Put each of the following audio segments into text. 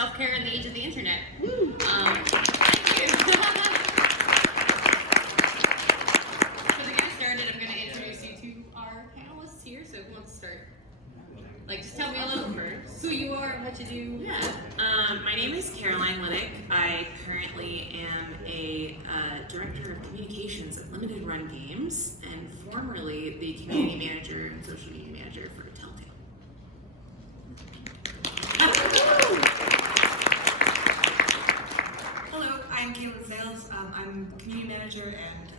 self-care in the age of the internet. Thank you. So to get started, I'm going to introduce you to our panelists here. So who wants to start? Like, just tell me a little first who you are and what you do. Yeah. My name is Caroline Liddick. I currently am a director of communications at Limited Run Games, and formerly the community manager and social media manager for Telltale. Hello, I'm Caitlin Sales. I'm community manager and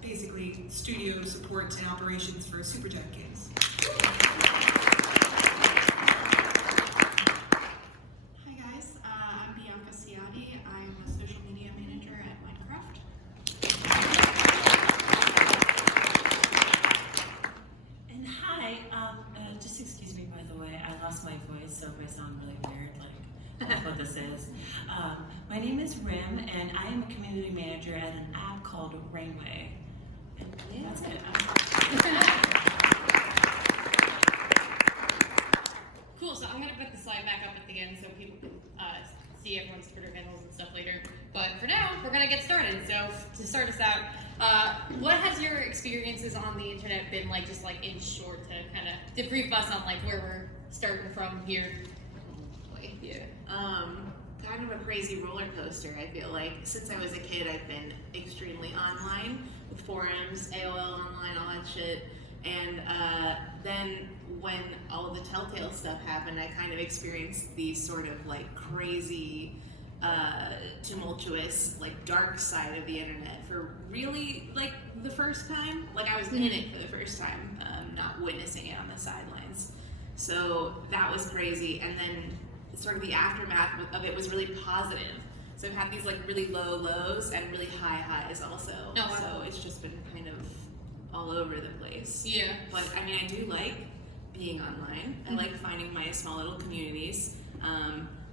basically studio support and operations for Supergiant Games. Just excuse me, by the way, I lost my voice, so if I sound really weird, like, that's what this is. My name is Rim, and I am a community manager at an app called Rainway. And that's it. Cool, so I'm going to put the slide back up at the end so people can see everyone's Twitter handles and stuff later. But for now, we're going to get started. So to start us out, what has your experiences on the internet been like, just like in short, to kind of debrief us on like where we're starting from here? Yeah. Kind of a crazy roller coaster, I feel like. Since I was a kid, I've been extremely online with forums, AOL online, all that shit. And then when all of the Telltale stuff happened, I kind of experienced the sort of like crazy, tumultuous, like dark side of the internet for really like the first time. Like I was in it for the first time, not witnessing it on the sidelines. So that was crazy. And then sort of the aftermath of it was really positive. So I've had these like really low lows and really high highs also. Oh, wow. So it's just been kind of all over the place. Yeah. But I mean, I do like being online. I like finding my small little communities.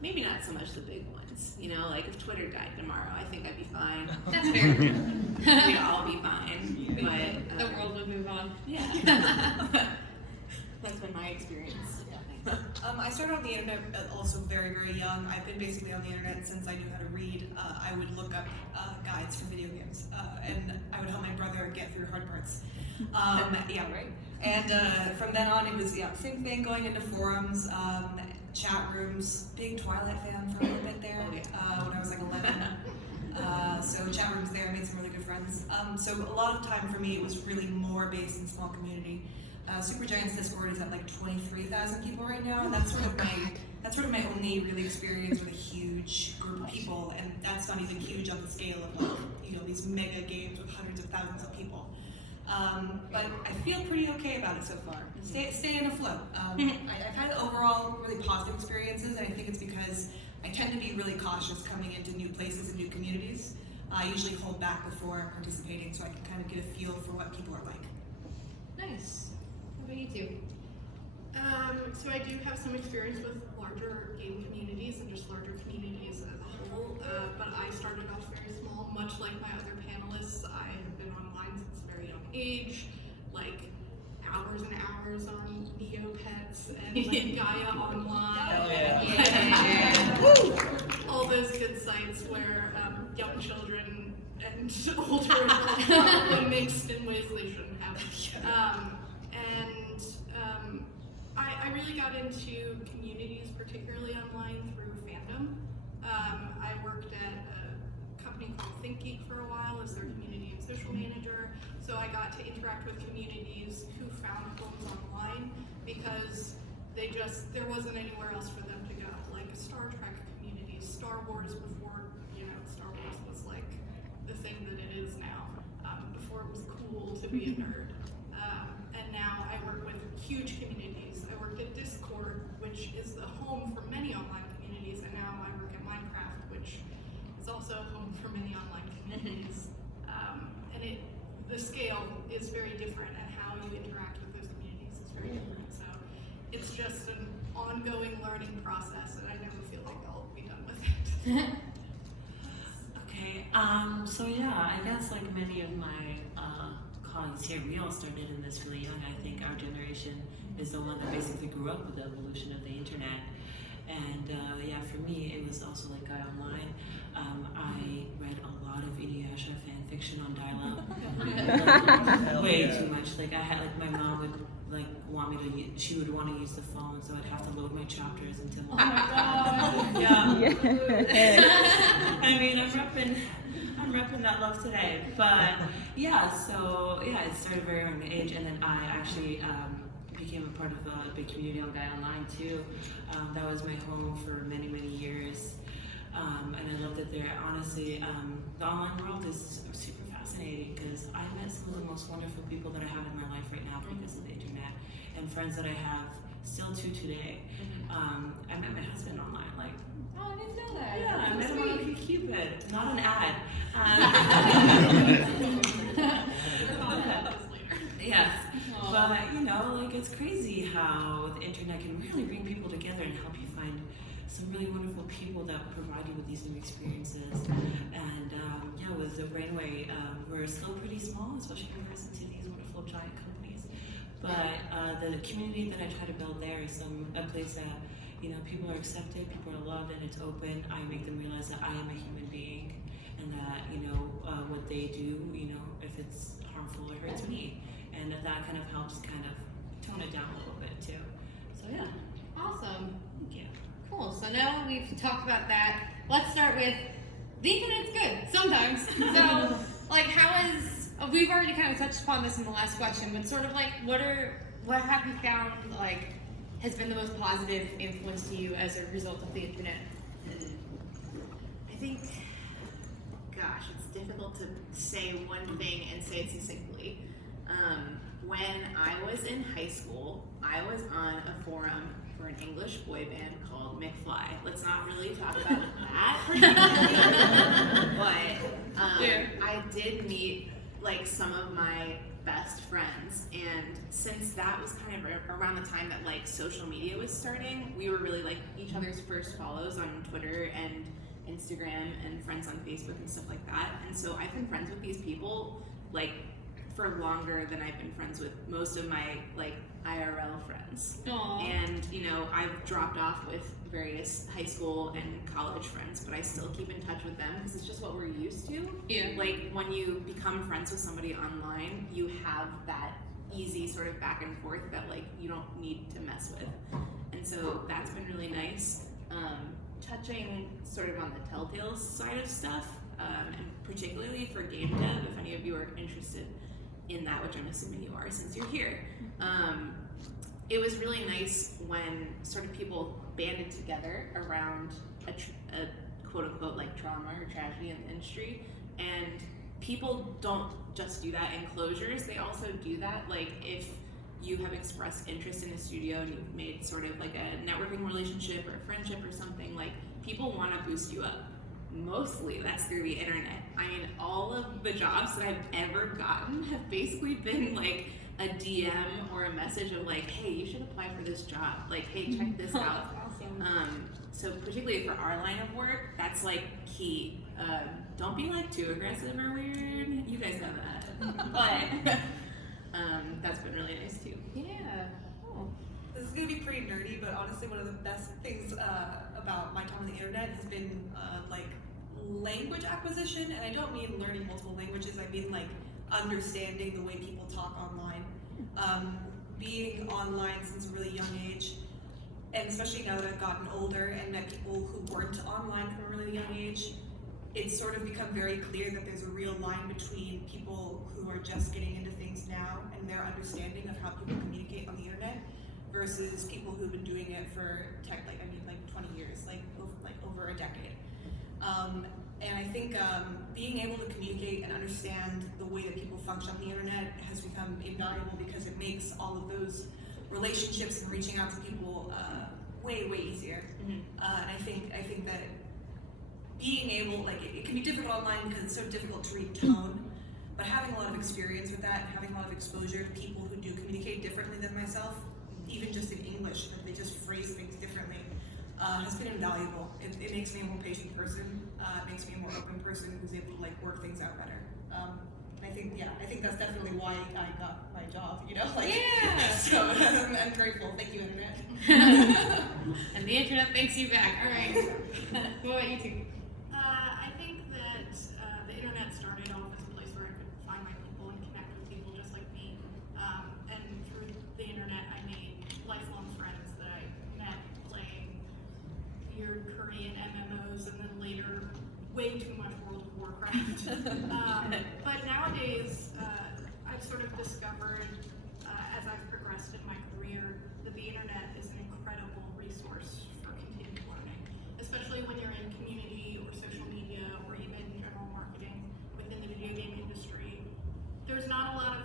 Maybe not so much the big ones. You know, like if Twitter died tomorrow, I think I'd be fine. That's fair. We'd all be fine. But the world would move on. Yeah. That's been my experience. I started on the internet also very, very young. I've been basically on the internet since I knew how to read. I would look up guides for video games, and I would help my brother get through hard parts. Yeah, right. And from then on, it was same thing, going into forums, chat rooms. Big Twilight fan for a little bit there when I was like 11. So chat rooms there, made some really good friends. So a lot of time for me, it was really more based in small community. Supergiant's Discord is at like 23,000 people right now, and that's sort of my only really experience with a huge group of people, and that's not even huge on the scale of like, these mega games with hundreds of thousands of people. But I feel pretty okay about it so far. Staying afloat. I've had overall really positive experiences, and I think it's because I tend to be really cautious coming into new places and new communities. I usually hold back before participating so I can kind of get a feel for what people are like. Nice. What about you two? So I do have some experience with larger game communities and just larger communities as a whole, but I started off very small, much like my other panelists. I have been online since a very young age, like hours and hours on Neopets and like Gaia Online, and all those good sites where young children and older adults are mixed in ways they shouldn't have. I really got into communities, particularly online, through fandom. I worked at a company called ThinkGeek for a while as their community and social manager, so I got to interact with communities who found homes online because there wasn't anywhere else for them to go, like Star Trek communities, Star Wars before, Star Wars was like the thing that it is now, before it was cool to be a nerd. And now I work with huge communities. I worked at Discord, which is the home for many online communities, and now I work at Minecraft, which is also a home for many online communities. And the scale is very different, and how you interact with those communities is very different. So it's just an ongoing learning process, and I never feel like I'll be done with it. Okay, so yeah, I guess like many of my colleagues here, we all started in this really young. I think our generation is the one that basically grew up with the evolution of the internet. And yeah, for me, it like, way too much. Like I had, like my mom would like want me to. She would want to use the phone, so I'd have to load my chapters into my. Oh my god. I mean, I'm repping that love today. But yeah, so yeah, it started very young age, and then I actually became a part of a big community on Guy Online too. That was my home for many, many years. And I loved it there. Honestly, the online world is super fascinating because I met some of the most wonderful people that I have in my life right now because of the internet, and friends that I have still to today. I met my husband online, like. Oh, I didn't know that. Yeah, I met him on Cupid, not an ad. Yes, but you know, like it's crazy how the internet can really bring people together and help you find some really wonderful people that provide you with these new experiences. And yeah, with the Rainway, we're still pretty small, especially in comparison to these wonderful giant companies. But the community that I try to build there is a place that, you know, people are accepted, people are loved, and it's open. I make them realize that I am a human being, and that, you know, what they do, you know, if it's harmful or hurts me, and that kind of helps kind of tone it down a little bit too. So yeah. Awesome. Thank you. Cool. So now we've talked about that. Let's start with the internet's good sometimes. So, like, how is? We've already kind of touched upon this in the last question, but sort of like, what have you found like has been the most positive influence to you as a result of the internet? I think, gosh, it's difficult to say one thing and say it succinctly. When I was in high school, I was on a forum for an English boy band called McFly. Let's not really talk about that particularly, but I did meet like some of my best friends, and since that was kind of around the time that like social media was starting, we were really like each other's first follows on Twitter and Instagram and friends on Facebook and stuff like that. And so I've been friends with these people like for longer than I've been friends with most of my like IRL friends. Aww. And you know, I've dropped off with various high school and college friends, but I still keep in touch with them because it's just what we're used to. Yeah. Like when you become friends with somebody online, you have that easy sort of back and forth that like you don't need to mess with. And so that's been really nice. Touching sort of on the Telltale side of stuff, and particularly for game dev, if any of you are interested in that, which I'm assuming you are since you're here. It was really nice when sort of people banded together around a quote unquote like trauma or tragedy in the industry, and people don't just do that in closures, they also do that like if you have expressed interest in a studio and you've made sort of like a networking relationship or a friendship or something, like people want to boost you up. Mostly that's through the internet. I mean, all of the jobs that I've ever gotten have basically been like a DM or a message of like, hey, you should apply for this job. Like, hey, check this out. Awesome. So particularly for our line of work, that's like key. Don't be like too aggressive or weird. You guys know that. But that's been really nice too. Yeah. Cool. This is gonna be pretty nerdy, but honestly, one of the best things about my time on the internet has been like language acquisition, and I don't mean learning multiple languages. I mean like understanding the way people talk online. Being online since a really young age, and especially now that I've gotten older and met people who weren't online from a really young age, it's sort of become very clear that there's a real line between people who are just getting into things now and their understanding of how people communicate on the internet versus people who've been doing it for 20 years, like over a decade. And I think being able to communicate and understand the way that people function on the internet has become invaluable because it makes all of those relationships and reaching out to people way easier. And I think that being able, like, it can be difficult online because it's so difficult to read tone, but having a lot of experience with that, having a lot of exposure to people who do communicate differently than myself, even just in English, that they just phrase things differently, has been invaluable. It makes me a more patient person. It makes me a more open person who's able to like work things out better. I think that's definitely why I got my job. You know, like Yeah. So I'm grateful. Thank you, internet. And the internet thanks you back. All right. What about you two? I think that the internet started off as a place where I could find my people and connect and through the internet, I made lifelong friends that I met playing weird Korean MMOs and then later way too much World of Warcraft. But nowadays, I've sort of discovered, as I've progressed in my career, that the internet is an incredible resource for continued learning, especially when you're in community or social media or even general marketing within the video game industry. There's not a lot of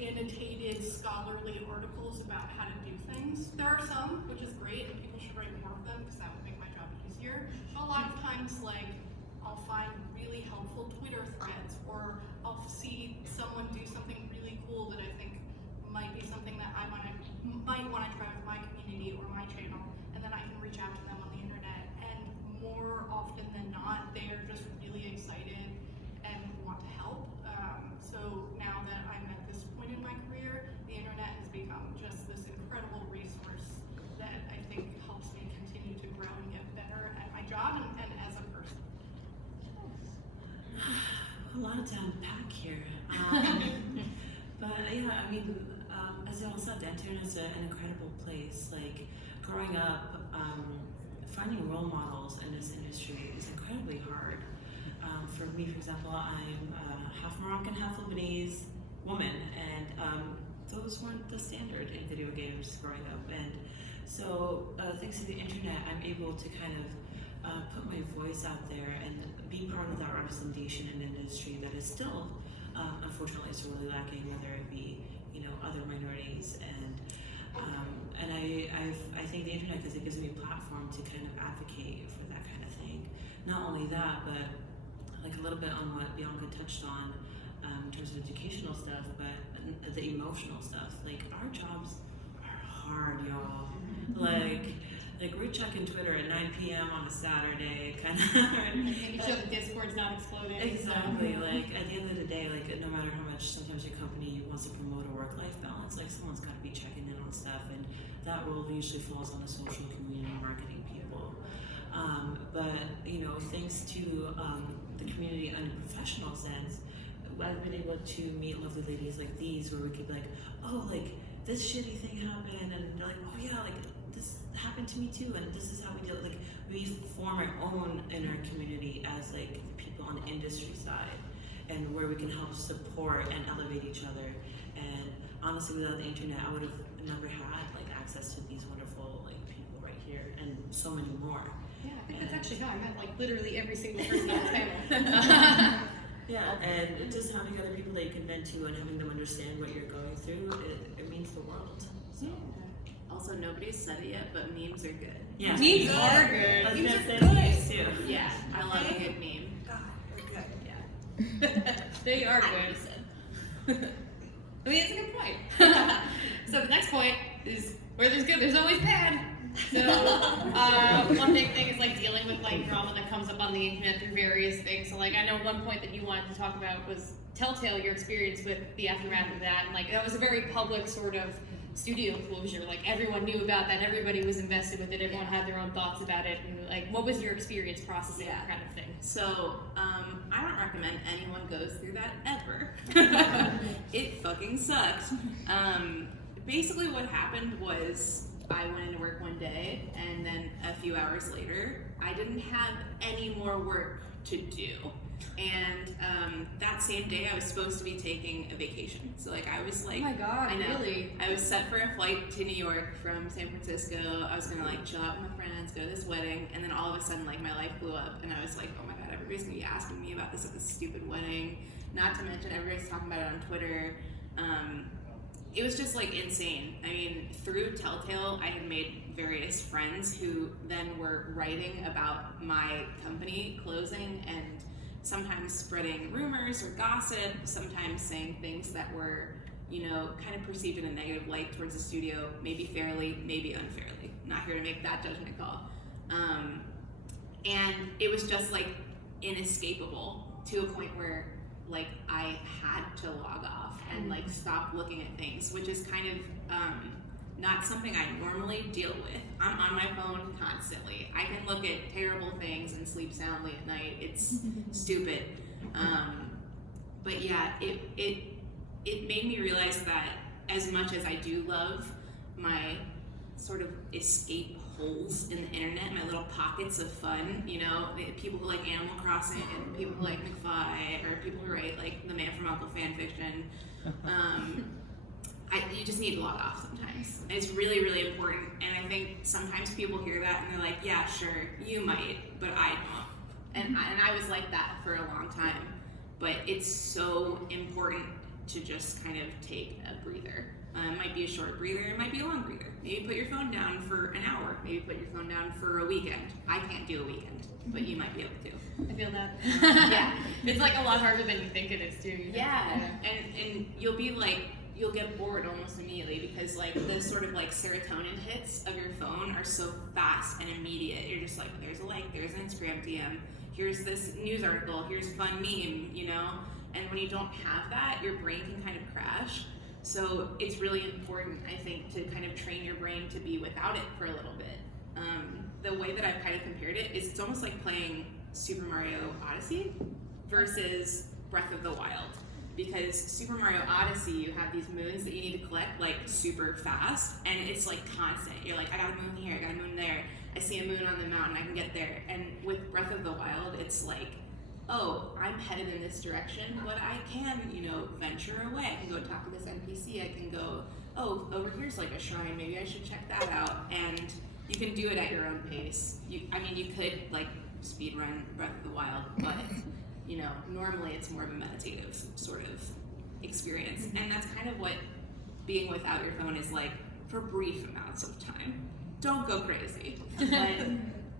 annotated scholarly articles about how to do things. There are some, which is great, and people should write more of them because that would make my job easier. But a lot of times, I'll find really helpful Twitter threads, or I'll see someone do something really cool that I think might be something that I might want to try with my community or my channel, and then I can reach out to them on the internet. And more often than not, they are just really excited and want to help. So now that I'm at this point in my career, the internet has become just this incredible resource that I think helps me continue to grow and get better at my job and as a person. A lot to unpack here. But yeah, I mean, as you all said, the internet is an incredible place. Like, growing up, finding role models in this industry is incredibly hard. For me, for example, I'm half Moroccan, half Lebanese woman, and those weren't the standard in video games growing up. And so, thanks to the internet, I'm able to kind of put my voice out there and be part of that representation in an industry that is still, unfortunately, sorely lacking, whether it be, other minorities. And I think the internet, because it gives me a platform to kind of advocate for that kind of thing. Not only that, but like a little bit on what Bianca touched on in terms of educational stuff, but the emotional stuff. Like, our jobs are hard, y'all. Like we're checking Twitter at 9 p.m. on a Saturday, kind of. Making sure the Discord's not exploding. Exactly. Like, at the end of the day, like, no matter how much sometimes your company wants to promote a work-life balance, like, someone's got to be checking in on stuff, and that role usually falls on the social community marketing people. But thanks to the community in a professional sense, I've been able to meet lovely ladies like these, where we could be like, oh, like, this shitty thing happened, and they're like, oh yeah, like, this happened to me too, and this is how we do it. Like, we form our own inner community as like people on the industry side, and where we can help support and elevate each other. And honestly, without the internet, I would have never had like access to these wonderful like people right here, and so many more. Yeah, I think that's actually how I met like literally every single person on the panel. Yeah, and just having other people that you can vent to and having them understand what you're going through, it means the world. So. Also, nobody's said it yet, but memes are good. Yeah, Memes are good. I was Memes gonna are say good. memes too. Yeah, I love a good meme. God, they're good. Yeah. They are good. I mean, it's a good point. So the next point is, where there's good, there's always bad. So one big thing is like dealing with like drama that comes up on the internet through various things. So like, I know one point that you wanted to talk about was Telltale, your experience with the aftermath of that, and like that was a very public sort of studio closure. Like, everyone knew about that, everybody was invested with it, everyone had their own thoughts about it, and like, what was your experience processing that kind of thing? So, I don't recommend anyone goes through that ever. It fucking sucks. Basically what happened was I went into work one day, and then a few hours later, I didn't have any more work to do. And that same day, I was supposed to be taking a vacation. So like, I was like, Oh my god, I know. really? I was set for a flight to New York from San Francisco. I was gonna like chill out with my friends, go to this wedding, and then all of a sudden, like, my life blew up, and I was like, oh my god, everybody's gonna be asking me about this at this stupid wedding. Not to mention, everybody's talking about it on Twitter. It was just like insane. I mean, through Telltale, I had made various friends who then were writing about my company closing and sometimes spreading rumors or gossip, sometimes saying things that were, kind of perceived in a negative light towards the studio, maybe fairly, maybe unfairly. Not here to make that judgment call. And it was just like inescapable to a point where like I had to log off and like stop looking at things, which is kind of not something I normally deal with. I'm on my phone constantly. I can look at terrible things and sleep soundly at night. It's stupid. But yeah, it it made me realize that as much as I do love my sort of escape holes in the internet, my little pockets of fun, you know, people who like Animal Crossing and people who like McFly or people who write like The Man from Uncle fan fiction, you just need to log off sometimes. It's really, really important. And I think sometimes people hear that and they're like, yeah, sure, you might, but I don't. And I was like that for a long time. But it's so important to just kind of take a breather. It might be a short breather, it might be a long breather. Maybe put your phone down for an hour. Maybe put your phone down for a weekend. I can't do a weekend, but you might be able to. I feel that. Yeah. It's like a lot harder than you think it is too. You know? Yeah. And you'll be like, you'll get bored almost immediately because like the sort of like serotonin hits of your phone are so fast and immediate. You're just like, there's a like, there's an Instagram DM, here's this news article, here's a fun meme, you know? And when you don't have that, your brain can kind of crash. So it's really important, I think, to kind of train your brain to be without it for a little bit. The way that I've kind of compared it is it's almost like playing Super Mario Odyssey versus Breath of the Wild. Because Super Mario Odyssey, you have these moons that you need to collect like super fast, and it's like constant. You're like, I got a moon here, I got a moon there, I see a moon on the mountain, I can get there. And with Breath of the Wild, it's like, oh, I'm headed in this direction, but I can, you know, venture away. I can go talk to this NPC, I can go, oh, over here's like a shrine, maybe I should check that out. And you can do it at your own pace. You could like speed run Breath of the Wild, but you know, normally it's more of a meditative sort of experience. And that's kind of what being without your phone is like for brief amounts of time. Don't go crazy. But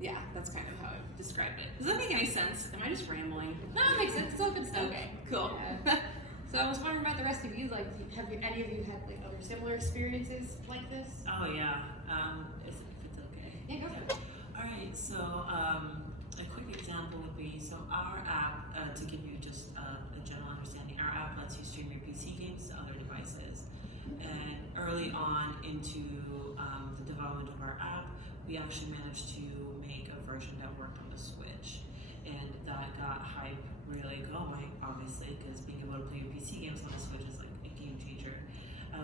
yeah, that's kind of how I described it. Does that make any sense? Am I just rambling? No, it makes sense. It's all good stuff. Okay, cool. Yeah. So I was wondering about the rest of you. Like, have any of you had like other similar experiences like this? Oh yeah. If it's okay. Yeah, go for it. All right. So a quick example would be our app. To give you just a general understanding, our app lets you stream your PC games to other devices. And early on into the development of our app, we actually managed to make a version that worked on the Switch, and that got hype really going, obviously, because being able to play your PC games on the Switch is like a game changer.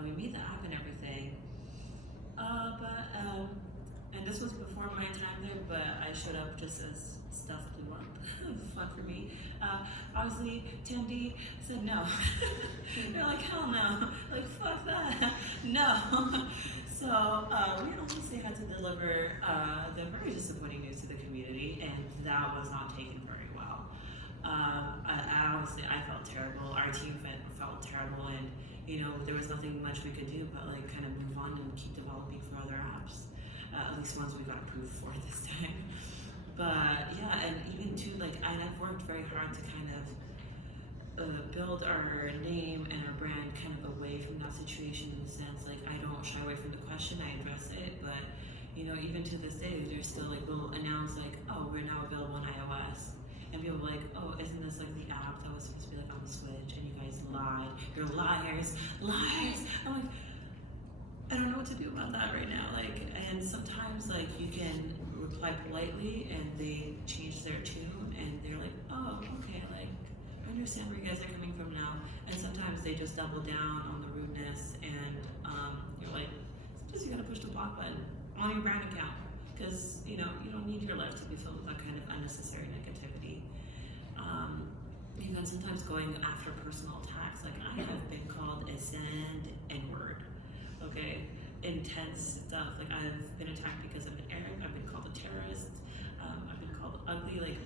We made the app and everything, and this was before my time there, but I showed up just as stuff blew up. It was fun for me. Obviously, TMD said no. They're like, hell no. Like, fuck that. No. So, we honestly had to deliver the very disappointing news to the community, and that was not taken very well. I felt terrible. Our team felt terrible, and you know, there was nothing much we could do but like kind of move on and keep developing for other apps. At least ones we got approved for this time. But yeah, and even too, like I've worked very hard to kind of build our name and our brand kind of away from that situation, in the sense like I don't shy away from the question, I address it. But you know, even to this day, there's still like we'll announce like, oh, we're now available on iOS, and people are like, oh, isn't this like the app that was supposed to be like on the Switch? And you guys lied. You're liars. I'm like, I don't know what to do about that right now. Like, and sometimes like you can reply politely and they change their tune and they're like, oh, okay, like I understand where you guys are coming from now. And sometimes they just double down on the rudeness, and you're like, sometimes you gotta push the block button on your brand account, because you know you don't need your life to be filled with that kind of unnecessary negativity. Even sometimes going after personal attacks, like I have been called a sand N-word. Okay, intense stuff. Like I've been attacked because I'm an Arab. I've been called a terrorist. I've been called ugly, like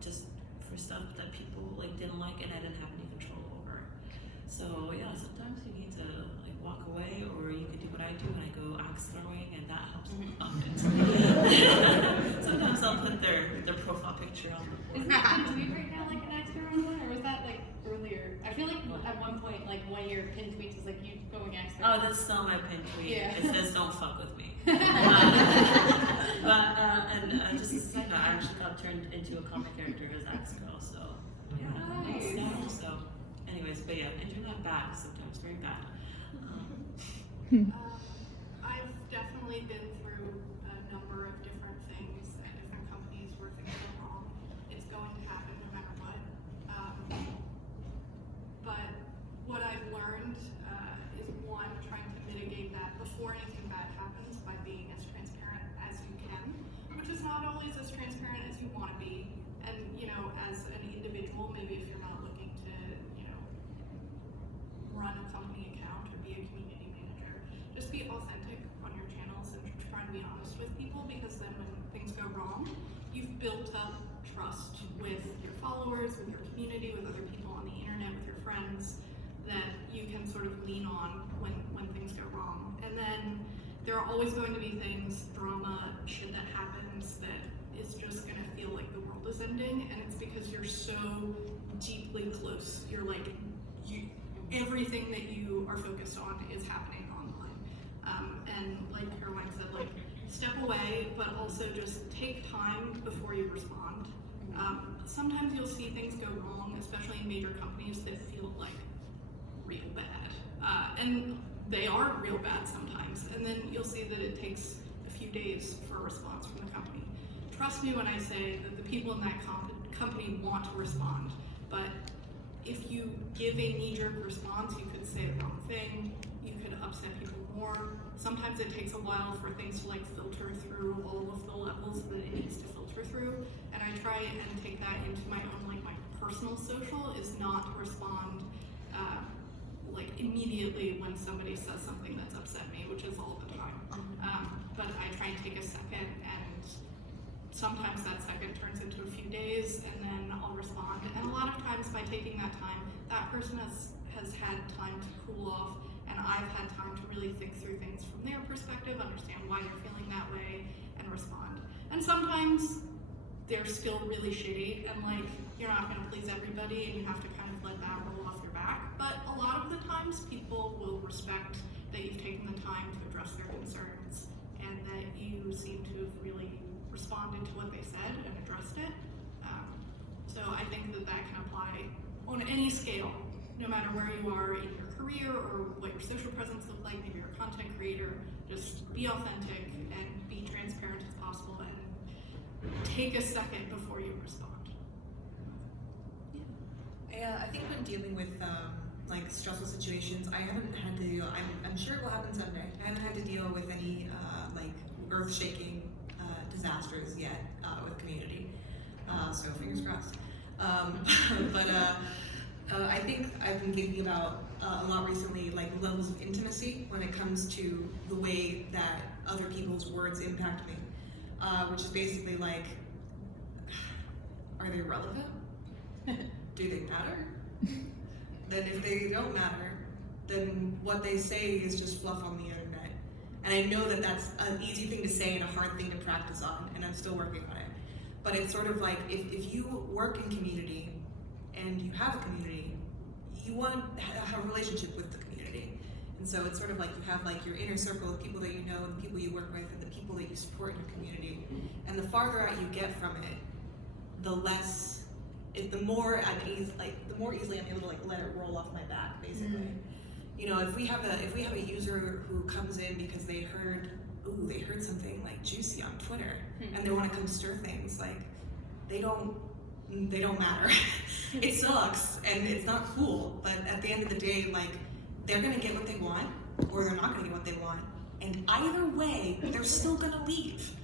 just for stuff that people like didn't like and I didn't have any control over. So yeah, sometimes you need to like walk away, or you can do what I do and I go axe throwing, and that helps a lot. Sometimes I'll put their profile picture on the board. Isn't that pinned tweet right now like an axe throwing one, or was that like earlier? I feel like at one point, like one of your pinned tweets was like you going axe throwing. Oh, that's still my pin tweet. Yeah. It says "Don't fuck with me." Just a second, I actually got turned into a comic character as Axe Girl. So yeah, Nice. so anyways, but yeah, internet bad sometimes, very bad. I've definitely been through a number of different things at different companies where things go wrong. It's going to happen no matter what. But what I've learned you want to be. And, you know, as an individual, maybe if you're not looking to, you know, run a company account or be a community manager, just be authentic on your channels and try to be honest with people, because then when things go wrong, you've built up trust with your followers, with your community, with other people on the internet, with your friends, that you can sort of lean on when things go wrong. And then there are always going to be things, drama, shit that happens that is just gonna feel like the world is ending, and it's because you're so deeply close. You're like, everything that you are focused on is happening online. And like Caroline said, like, step away, but also just take time before you respond. Sometimes you'll see things go wrong, especially in major companies that feel like real bad. And they are real bad sometimes. And then you'll see that it takes a few days for a response from the company. Trust me when I say that the people in that company want to respond, but if you give a knee-jerk response, you could say the wrong thing, you could upset people more. Sometimes it takes a while for things to like filter through all of the levels that it needs to filter through. And I try and take that into my own, like, my personal social, is not to respond like immediately when somebody says something that's upset me, which is all the time. But I try and take a second, and sometimes that second turns into a few days, and then I'll respond. And a lot of times by taking that time, that person has had time to cool off, and I've had time to really think through things from their perspective, understand why they're feeling that way, and respond. And sometimes they're still really shitty, and like, you're not gonna please everybody, and you have to kind of let that roll off your back. But a lot of the times, people will respect that you've taken the time to address their concerns, and that you seem to have really responded to what they said and addressed it. So I think that that can apply on any scale, no matter where you are in your career or what your social presence looks like. Maybe you're a content creator. Just be authentic and be transparent as possible, and take a second before you respond. I think when dealing with like stressful situations, I haven't had to deal, I'm sure it will happen someday. I haven't had to deal with any like earth-shaking disasters yet with community, so fingers crossed. But I think I've been thinking about a lot recently, like levels of intimacy when it comes to the way that other people's words impact me, which is basically like, are they relevant? Do they matter? Then if they don't matter, then what they say is just fluff on the internet. And I know that that's an easy thing to say and a hard thing to practice on, and I'm still working on it. But it's sort of like, if you work in community and you have a community, you want to have a relationship with the community. And so it's sort of like you have like your inner circle of people that you know, and the people you work with, and the people that you support in your community. And the farther out you get from it, the less, the more easily I'm able to like let it roll off my back, basically. You know, if we have a user who comes in because they heard something like juicy on Twitter, and they want to come stir things, like they don't matter. It sucks and it's not cool, but at the end of the day, like, they're gonna get what they want or they're not gonna get what they want, and either way they're still gonna leave.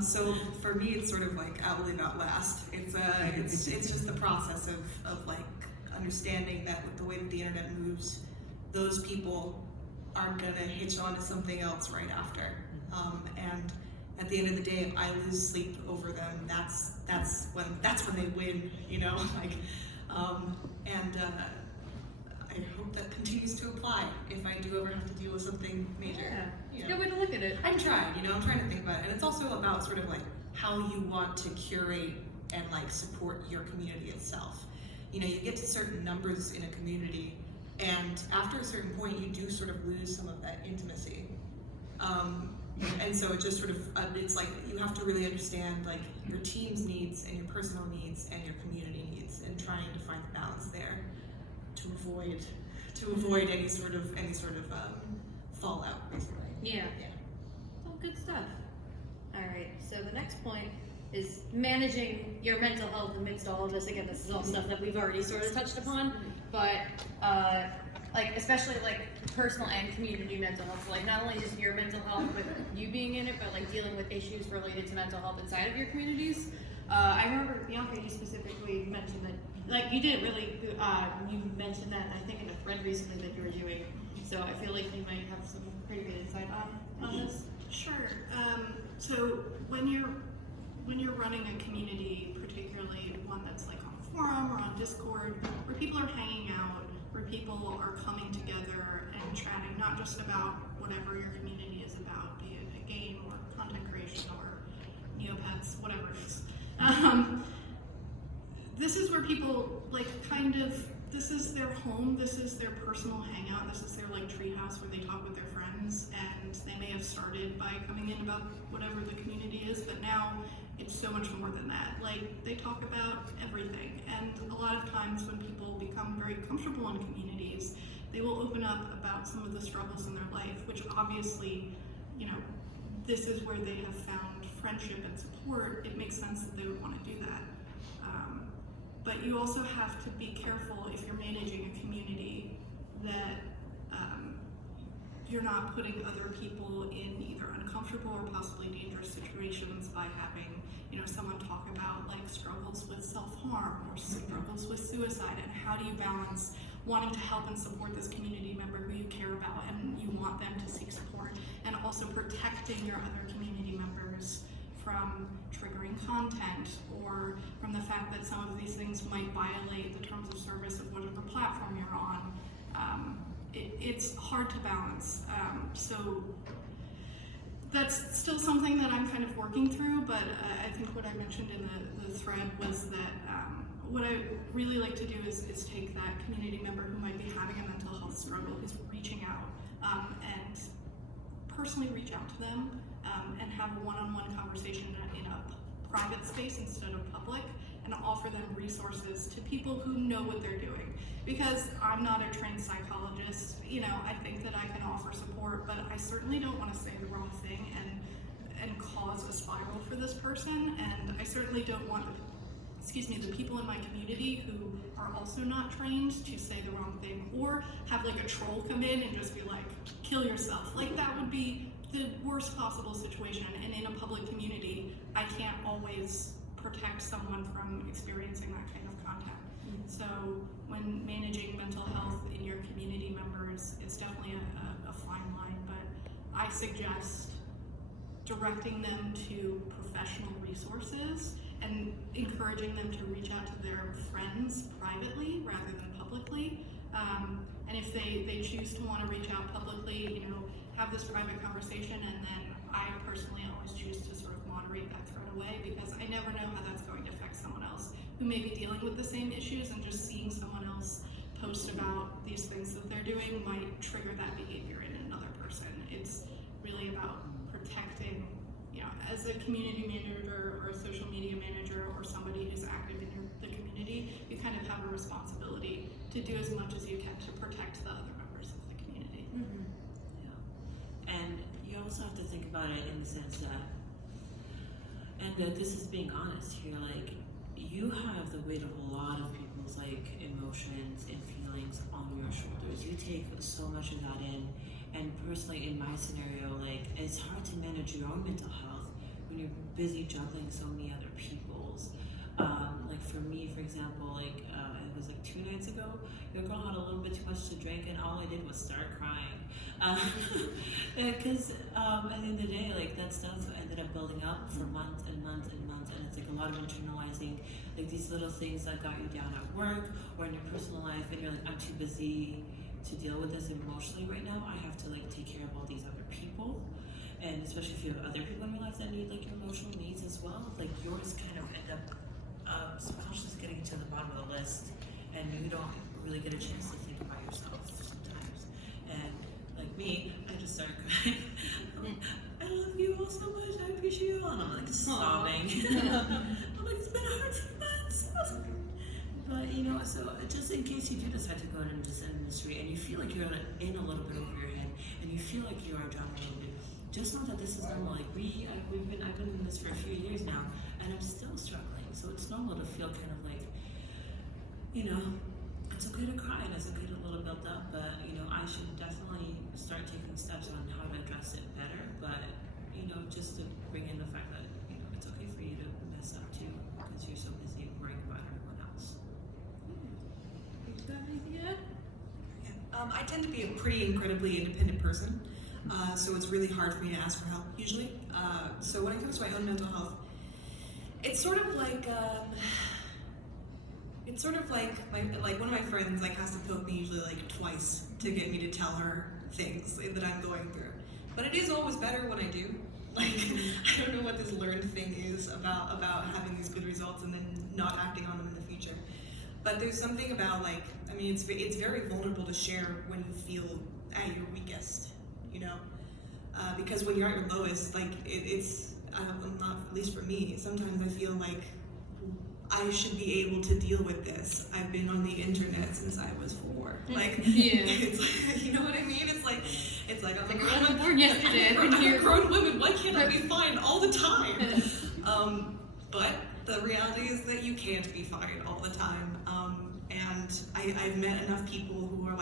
So for me, it's sort of like outlive, outlast. It's just the process of like understanding that with the way that the internet moves, those people are gonna hitch on to something else right after. And at the end of the day, if I lose sleep over them, that's when they win, you know. Like, I hope that continues to apply if I do ever have to deal with something major. Yeah, it's you a know. good way to look at it. I'm trying to think about it. And it's also about sort of like how you want to curate and like support your community itself. You know, you get to certain numbers in a community, and after a certain point, you do sort of lose some of that intimacy. And so it just sort of, it's like you have to really understand like your team's needs and your personal needs and your community needs, and trying to find the balance there to avoid any sort of fallout, basically. Yeah. Oh, good stuff. All right. So the next point is managing your mental health amidst all of this. Again, this is all stuff that we've already sort of touched upon, but like especially like personal and community mental health. So, like not only just your mental health with you being in it, but like dealing with issues related to mental health inside of your communities. I remember Bianca, you specifically mentioned that, like you did really, you mentioned that I think in a thread recently that you were doing. So I feel like you might have some pretty good insight on this. Sure. So when you're running a community, particularly one that's like on a forum or on Discord, where people are hanging out, where people are coming together and chatting, not just about whatever your community is about, be it a game or content creation or Neopets, whatever it is. This is where people like kind of, this is their home, this is their personal hangout, this is their like treehouse where they talk with their friends, and they may have started by coming in about whatever the community is, but now it's so much more than that. Like they talk about everything, and a lot of times when people become very comfortable in communities, they will open up about some of the struggles in their life, which obviously, you know, this is where they have found friendship and support. It makes sense that they would want to do that. But you also have to be careful if you're managing a community that you're not putting other people in either uncomfortable or possibly dangerous situations by having, you know, someone talk about like struggles with self-harm or struggles with suicide, and how do you balance wanting to help and support this community member who you care about and you want them to seek support, and also protecting your other community members from triggering content or from the fact that some of these things might violate the terms of service of whatever platform you're on. It's hard to balance. So that's still something that I'm kind of working through, but I think what I mentioned in the thread was that what I really like to do is take that community member who might be having a mental health struggle, who's reaching out, and personally reach out to them and have a one-on-one conversation in a private space instead of public, and offer them resources to people who know what they're doing. Because I'm not a trained psychologist, you know, I think that I can offer support, but I certainly don't want to say the wrong thing and cause a spiral for this person, and I certainly don't want the people in my community who are also not trained to say the wrong thing, or have like a troll come in and just be like, kill yourself. Like that would be the worst possible situation, and in a public community, I can't always protect someone from experiencing that kind of content. So when managing mental health in your community members, it's definitely a fine line, but I suggest directing them to professional resources and encouraging them to reach out to their friends privately rather than publicly. And if they choose to want to reach out publicly, you know, have this private conversation, and then I personally always choose to sort of moderate that thread away, because I never know how that's going to affect someone else who may be dealing with the same issues, and just seeing someone else post about these things that they're doing might trigger that behavior in another person. It's really about protecting, you know, as a community manager or a social media manager or somebody who's active in the community, you kind of have a responsibility to do as much as you can to protect the other members of the community. Mm-hmm. Yeah. And you also have to think about it in the sense that, and that this is being honest here, like you have the weight of a lot of people's like emotions and feelings on your shoulders. You take so much of that in, and personally in my scenario, like it's hard to manage your own mental health when you're busy juggling so many other people's. Like for me, for example, like it was like 2 nights ago, your girl had a little bit too much to drink, and all I did was start crying. Because at the end of the day, like that stuff ended up building up for months and months and months, and it's like a lot of internalizing like these little things that got you down at work or in your personal life, and you're like, I'm too busy to deal with this emotionally right now. I have to like take care of all these other people, and especially if you have other people in your life that need like your emotional needs as well, like yours kind of end up subconsciously getting to the bottom of the list, and you don't really get a chance to think about yourself sometimes. And like me, I just started crying. I love you all so much, I appreciate you all, and I'm like sobbing. I'm like, it's been a hard few months. But you know, so just in case you do decide to go into this industry and you feel like you're in a little bit over your head, and you feel like you are drowning a little bit, just know that this is normal. Like I've been in this for a few years now, and I'm still struggling. So it's normal to feel kind of like, you know, it's okay to cry and it's okay to a little built up, but I should definitely start taking steps on how to address it better. But just to bring in the fact that it's okay for you to mess up too, because you're so busy worrying about everyone else. You got anything to add? I tend to be a pretty incredibly independent person, so it's really hard for me to ask for help usually. So when it comes to my own mental health, it's sort of like one of my friends has to poke me usually twice to get me to tell her things that I'm going through. But it is always better when I do. I don't know what this learned thing is about having these good results and then not acting on them in the future. But there's something about it's very vulnerable to share when you feel at your weakest, because when you're at your lowest, it's not, at least for me, sometimes I feel like I should be able to deal with this. I've been on the internet since I was 4. It's you know what I mean? It's like I'm I wasn't born yesterday. I'm a grown woman. Why can't I be fine all the time? But the reality is that you can't be fine all the time. And I've met enough people who are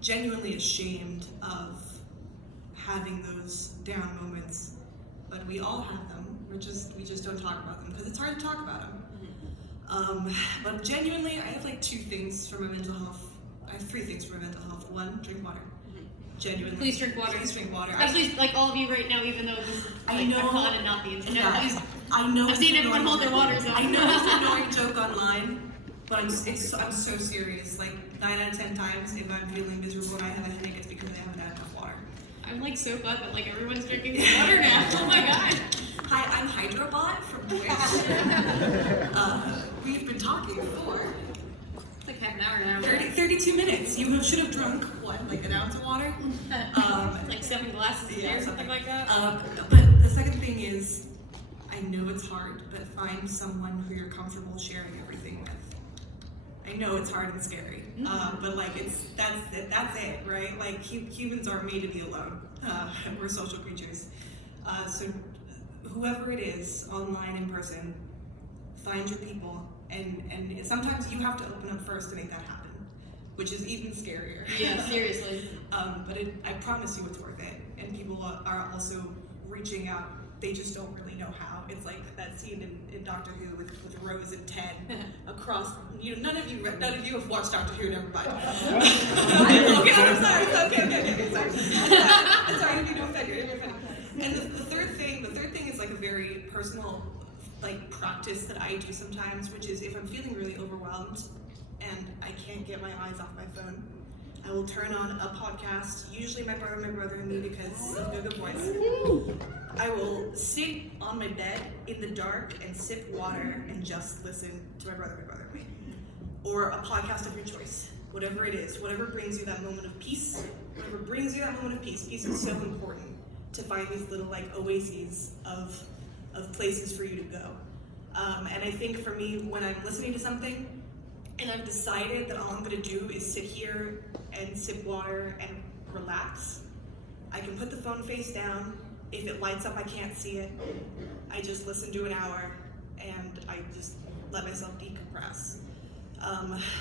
genuinely ashamed of having those down moments. But we all have them. We just don't talk about them because it's hard to talk about them. But genuinely, I have 2 things for my mental health. I have 3 things for my mental health. 1, drink water. Genuinely. Please drink water. Please drink water. Especially all of you right now, even though this is I know. a con and not the internet. Yeah. Please, I know. I've seen everyone hold their waters up. I know it's an annoying joke online, but I'm so serious. 9 out of 10 times, if I'm feeling miserable and I have a headache, it's because I haven't had enough water. I'm so glad that everyone's drinking water now. Oh my god. Hi, I'm Hydrobot from Voice. We've been talking before. It's half an hour now. 32 minutes. You should have drunk, what, an ounce of water? 7 glasses a day or something like that. But the second thing is, I know it's hard, but find someone who you're comfortable sharing everything with. I know it's hard and scary, but that's it, right? Humans aren't made to be alone. We're social creatures. So whoever it is, online, in person, find your people, and sometimes you have to open up first to make that happen, which is even scarier. Yeah, seriously. But I promise you it's worth it, and people are also reaching out. They just don't really know how. It's like that scene in Doctor Who with Rose and Ted across. None of you have watched Doctor Who. Never mind. Okay, I'm sorry. Okay. Sorry. I'm sorry. I didn't mean to offend you. And the third thing is a very personal practice that I do sometimes, which is if I'm feeling really overwhelmed and I can't get my eyes off my phone, I will turn on a podcast, usually my brother and me, because they're the boys. I will sit on my bed in the dark and sip water and just listen to my brother and me. Or a podcast of your choice, whatever it is, whatever brings you that moment of peace, Peace is so important to find these little oases of places for you to go. And I think for me, when I'm listening to something, and I've decided that all I'm gonna do is sit here and sip water and relax, I can put the phone face down. If it lights up, I can't see it. I just listen to an hour and I just let myself decompress.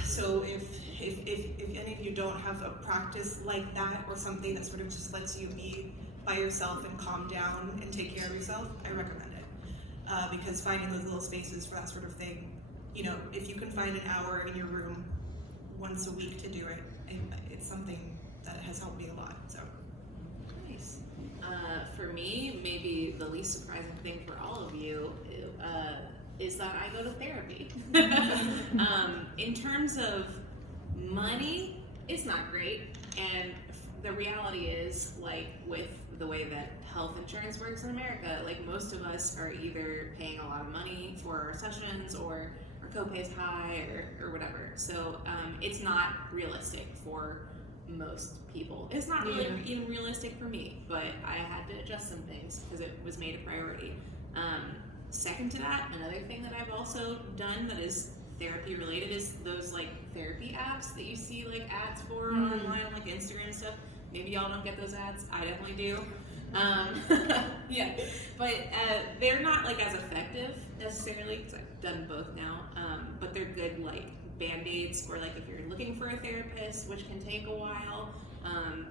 So if any of you don't have a practice like that, or something that sort of just lets you be by yourself and calm down and take care of yourself, I recommend it. Because finding those little spaces for that sort of thing, if you can find an hour in your room once a week to do it, it's something that has helped me a lot. So. Nice. For me, maybe the least surprising thing for all of you is that I go to therapy. In terms of money, it's not great, and the reality is, with the way that health insurance works in America, most of us are either paying a lot of money for our sessions, or our copay is high, or whatever. So it's not realistic for most people. It's not really even realistic for me, but I had to adjust some things because it was made a priority. Second to that, another thing that I've also done that is therapy related is those therapy apps that you see ads for online on Instagram and stuff. Maybe y'all don't get those ads. I definitely do. Yeah, but they're not as effective necessarily, because I've done both now. But they're good band-aids, or like if you're looking for a therapist, which can take a while.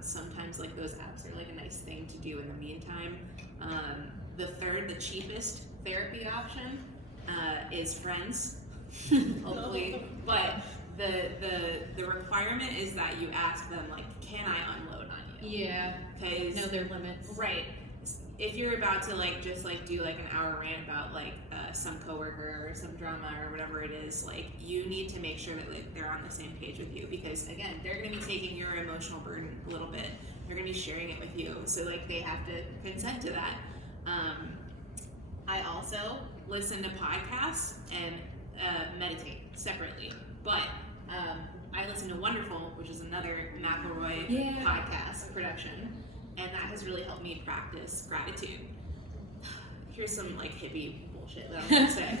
Sometimes like those apps are like a nice thing to do in the meantime. The third, the cheapest therapy option is friends, hopefully. But the requirement is that you ask them like, can I unload on you? Yeah. Because Know their limits. right. If you're about to like just like do like an hour rant about like some coworker or some drama or whatever it is, like you need to make sure that like they're on the same page with you, because again, they're going to be taking your emotional burden a little bit. They're going to be sharing it with you, so like they have to consent to that. I also listen to podcasts and meditate separately, but I listen to Wonderful, which is another McElroy podcast production. And that has really helped me practice gratitude. Here's some like hippie bullshit that I'm gonna say.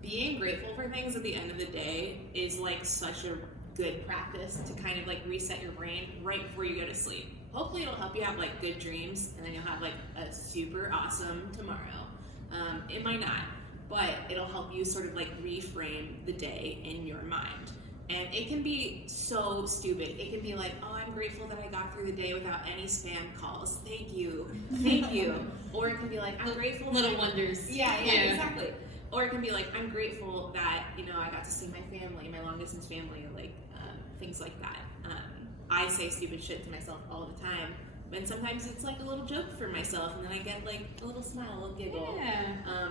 Being grateful for things at the end of the day is like such a good practice to kind of like reset your brain right before you go to sleep. Hopefully it'll help you have like good dreams, and then you'll have like a super awesome tomorrow. It might not, but it'll help you sort of like reframe the day in your mind. And it can be so stupid. It can be like, oh, I'm grateful that I got through the day without any spam calls. Thank you. Thank you. Or it can be like, I'm grateful. Little wonders. Yeah, exactly. Or it can be like, I'm grateful that, you know, I got to see my family, my long distance family, like things like that. I say stupid shit to myself all the time. And sometimes it's like a little joke for myself, and then I get like a little smile, a little giggle. Yeah.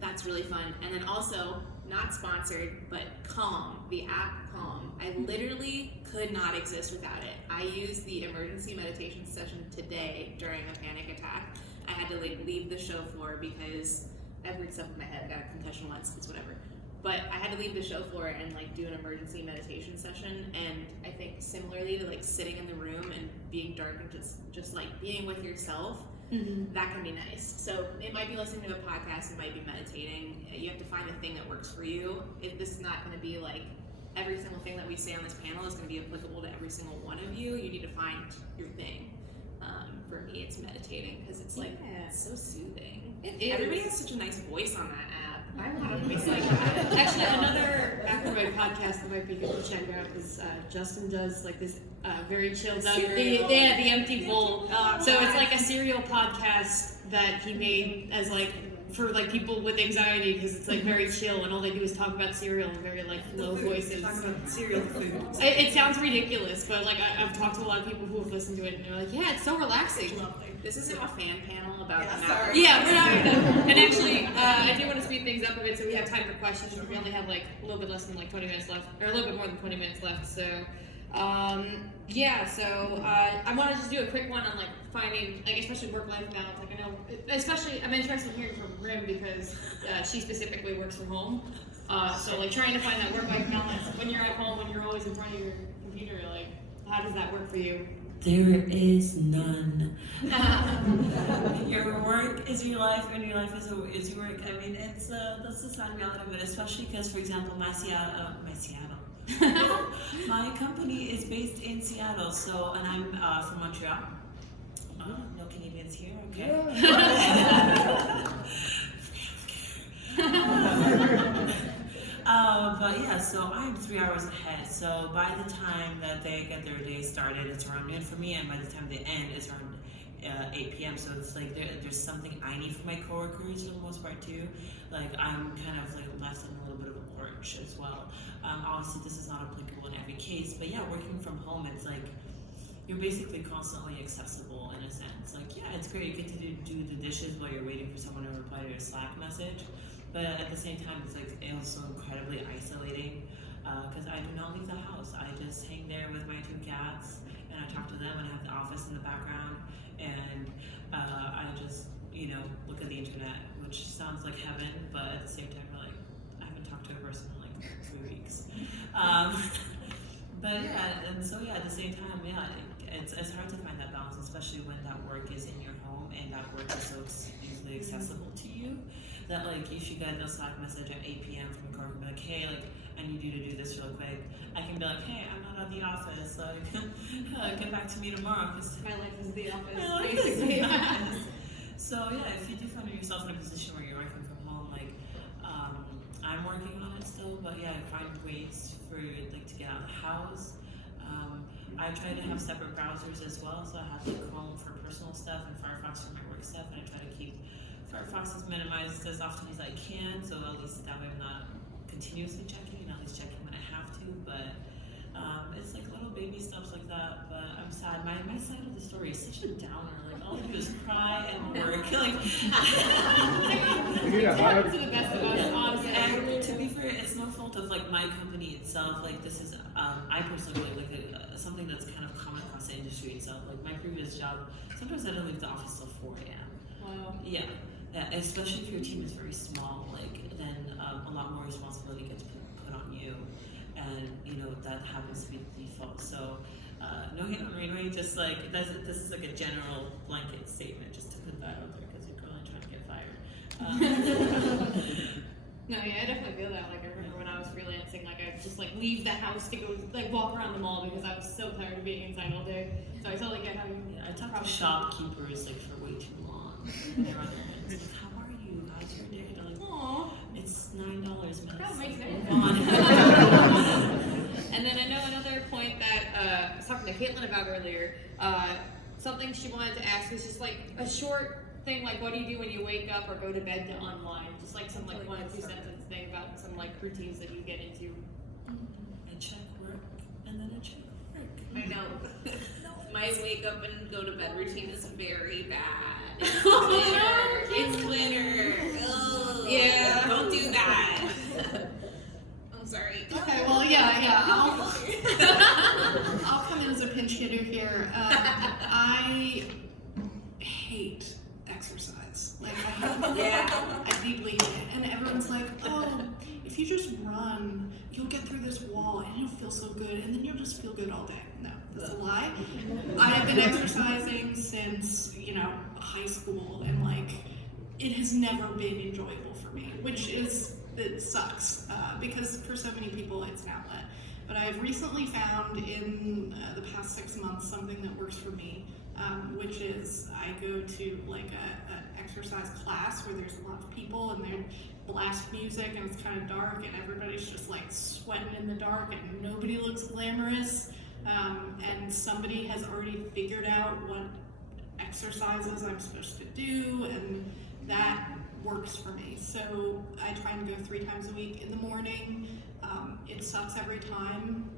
That's really fun. And then also, not sponsored, but Calm, the app Calm. I literally could not exist without it. I used the emergency meditation session today during a panic attack. I had to like leave the show floor because I have weird stuff in my head. I got a concussion once, it's whatever. But I had to leave the show floor and like do an emergency meditation session. And I think similarly to like sitting in the room and being dark and just like being with yourself, that can be nice. So it might be listening to a podcast, it might be meditating. You have to find the thing that works for you. This is not going to be like every single thing that we say on this panel is going to be applicable to every single one of you. You need to find your thing. For me, it's meditating because it's like it's so soothing. It is. Everybody has such a nice voice on that app. I want a voice like that. Actually, another McElroy podcast that might be good to check out is Justin does like this very chilled out. The Empty Bowl. So it's like a serial podcast that he made as like for like people with anxiety, because it's like very chill and all they do is talk about cereal in very like low voices. Talk about cereal food. It sounds ridiculous, but like I've talked to a lot of people who have listened to it and they're like, yeah, it's so relaxing. Lovely. This isn't a fan panel about the sorry. Yeah, we're not. And actually, I do want to speed things up a bit so we have time for questions. We only have like a little bit less than like 20 minutes left, or a little bit more than 20 minutes left. So, I want to just do a quick one on like finding, like especially work-life balance. Like I know, especially I'm interested in hearing from Rim because she specifically works from home. So like trying to find that work-life balance when you're at home, when you're always in front of your computer, like how does that work for you? There is none. Your work is your life, and your life is your work. I mean, it's that's the sad reality of it. Especially because, for example, my company is based in Seattle. So, and I'm from Montreal. No Canadians here, okay? But yeah, so I'm 3 hours ahead. So by the time that they get their day started, it's around noon for me, and by the time they end, it's around 8 p.m. So it's like there's something I need from my coworkers for the most part too. Like I'm kind of like left in a little bit of a lurch as well. Obviously, this is not applicable in every case, but yeah, working from home, it's like you're basically constantly accessible in a sense. Like yeah, it's great. You get to do the dishes while you're waiting for someone to reply to your Slack message. But at the same time, it's like also incredibly isolating because I do not leave the house. I just hang there with my 2 cats and I talk to them, and I have the office in the background, and I just look at the internet, which sounds like heaven, but at the same time, like I haven't talked to a person in like 3 weeks. But yeah, and so yeah, at the same time, yeah, it's hard to find that balance, especially when that work is in your home and that work is so easily accessible to you. That like if you get a Slack message at 8 p.m. from a coworker, be like, hey, like I need you to do this real quick. I can be like, hey, I'm not at the office. Like, get back to me tomorrow. Cause My life is the office. my life is the office. So yeah, if you do find yourself in a position where you're working from home, like I'm working on it still, but yeah, if ways for like to get out of the house. I try to have separate browsers as well, so I have like Chrome for personal stuff and Firefox for my work stuff, and I try to keep Firefox as minimized as often as I can, so at least that way I'm not continuously checking, and at least checking when I have to. But it's like little baby steps like that. But I'm sad. My side of the story is such a downer. Like all I do is cry and work. Like It happens to the best of us, honestly. and to be fair, it's no fault of like my company itself. Like this is I personally believe like something that's kind of common across the industry itself. Like my previous job, sometimes I didn't leave the office till 4 a.m. Wow. Yeah, especially if your team is very small, like then a lot more responsibility gets put on you, and you know that happens to be the default. So no hate on Rainway, just like this is like a general blanket statement, just to put that out there because you're probably trying to get fired. No, yeah, I definitely feel that. Like I remember when I was freelancing, like I'd just like leave the house to go like walk around the mall because I was so tired of being inside all day. So I totally get how you. Yeah, I talked to shopkeepers like for way too long. And they're on their hands like, how are you? How's your day? They're like, Aww. it's $9 minutes. That makes Move sense. on. And then I know another point that I was talking to Caitlin about earlier. Something she wanted to ask is just like a short thing, like what do you do when you wake up or go to bed to unwind? Just like some like 1 or 2 sentence thing about some like routines that you get into. I check work and then I check work. I know. My wake up and go to bed routine is very bad. It's winter. Ugh. Yeah. Don't do that. I'm sorry. Okay, well, yeah. I'll come in as a pinch hitter here. I hate exercise. Like, I deeply hate it. And everyone's like, oh, if you just run, you'll get through this wall and you'll feel so good, and then you'll just feel good all day. No, that's a lie. I have been exercising since, high school, and like, it has never been enjoyable for me, it sucks, because for so many people it's an outlet. But I've recently found in the past 6 months something that works for me, which is I go to like an exercise class where there's a lot of people and they blast music and it's kind of dark and everybody's just like sweating in the dark and nobody looks glamorous, and somebody has already figured out what exercises I'm supposed to do, and that works for me. So I try and go 3 times a week in the morning. It sucks every time.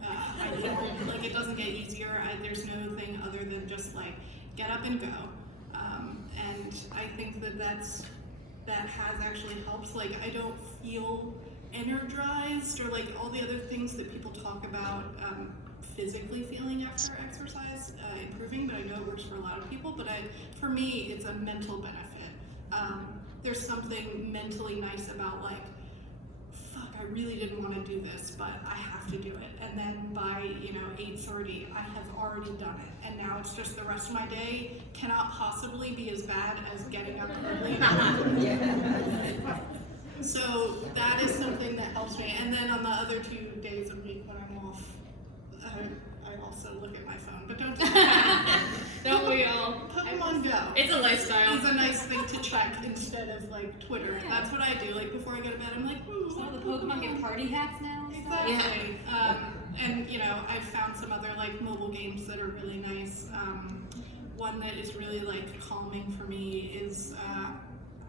Like it doesn't get easier. There's no thing other than just like get up and go. And I think that has actually helped. Like I don't feel energized or like all the other things that people talk about physically feeling after exercise improving, but I know it works for a lot of people. But for me, it's a mental benefit. There's something mentally nice about like, fuck, I really didn't want to do this, but I have to do it. And then by 8:30, I have already done it. And now it's just the rest of my day cannot possibly be as bad as getting up early. So that is something that helps me. And then on the other 2 days a week when I'm off, I also look at my phone. But don't do that. Don't we all? Pokemon Go. It's a lifestyle. It's a nice thing to check instead of like Twitter. Yeah. That's what I do. Like before I go to bed, I'm like, Some of the Pokemon get party hats now. Exactly. And I've found some other like mobile games that are really nice. One that is really like calming for me is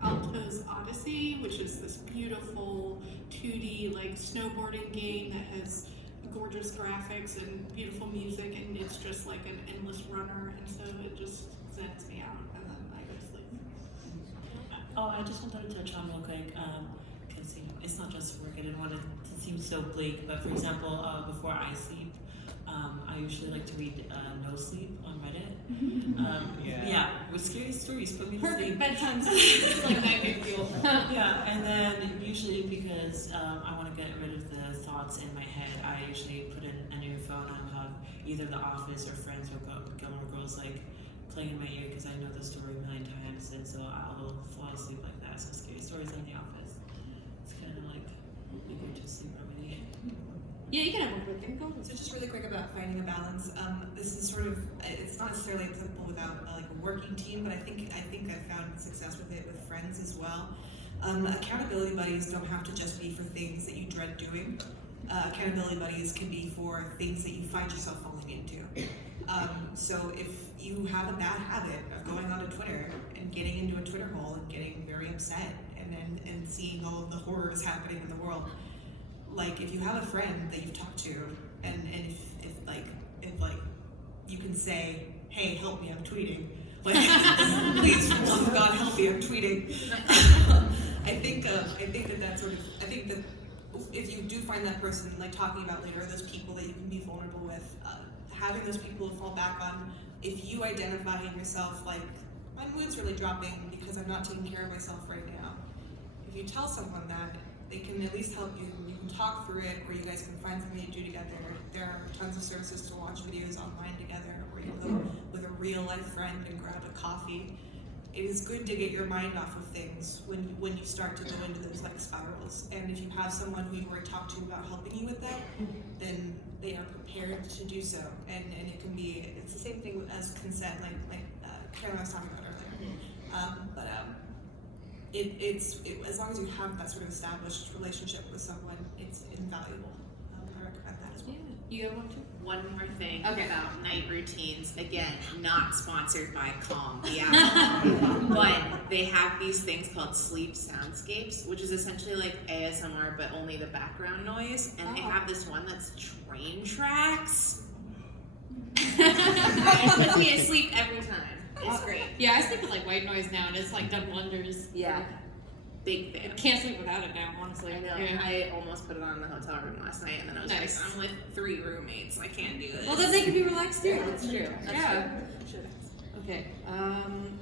Alto's Odyssey, which is this beautiful 2D like snowboarding game that has gorgeous graphics and beautiful music, and it's just like an endless runner, and so it just zens me out, and then I go to sleep. Oh, I just wanted to touch on real quick, because it's not just work. I didn't want it to seem so bleak, but for example, before I sleep, I usually like to read No Sleep on Reddit. Yeah, with scary stories put me to Perfect sleep. bedtime stories. It's like that big deal. Yeah, and then usually because I want to get rid of the thoughts in my head, I usually put in an earphone and have either The Office or Friends or Gilmore Girls like playing in my ear because I know the story a million times, and so I'll fall asleep like that. So scary stories like The Office. It's kind of like a good to sleep remedy. Yeah, you can have one quick thing. Go. So just really quick about finding a balance. This is sort of, it's not necessarily applicable without like a working team, but I think I've found success with it with friends as well. Accountability buddies don't have to just be for things that you dread doing. Accountability buddies can be for things that you find yourself falling into. So if you have a bad habit of going onto Twitter and getting into a Twitter hole and getting very upset and seeing all of the horrors happening in the world, like if you have a friend that you've talked to and if you can say, hey, help me, I'm tweeting. Like, please, for the love of God, help me, I'm tweeting. I think that if you do find that person, like talking about later, those people that you can be vulnerable with, having those people to fall back on, if you identify in yourself, like, my mood's really dropping because I'm not taking care of myself right now. If you tell someone that, they can at least help you. You can talk through it, or you guys can find something to do together. There are tons of services to watch videos online together, or you go with a real life friend and grab a coffee. It is good to get your mind off of things when you start to go into those like spirals. And if you have someone who you've already talked to about helping you with that, then they are prepared to do so. And it can be, it's the same thing as consent, like Caroline was talking about earlier. As long as you have that sort of established relationship with someone, it's invaluable. I recommend that as well. You have one too? One more thing Okay. about night routines. Again, not sponsored by Calm, the app, but they have these things called sleep soundscapes, which is essentially like ASMR, but only the background noise. And they have this one that's train tracks. It puts me asleep every time. It's great. Yeah, I sleep with like white noise now, and it's like done wonders. Yeah. Big I fan. can't sleep without it now, honestly. I know. Yeah. I almost put it on in the hotel room last night, and then I was Nice. like, I'm with 3 roommates. I can't do this. Well, then they can be relaxed too. That's true. That's Yeah. true. Okay. Trying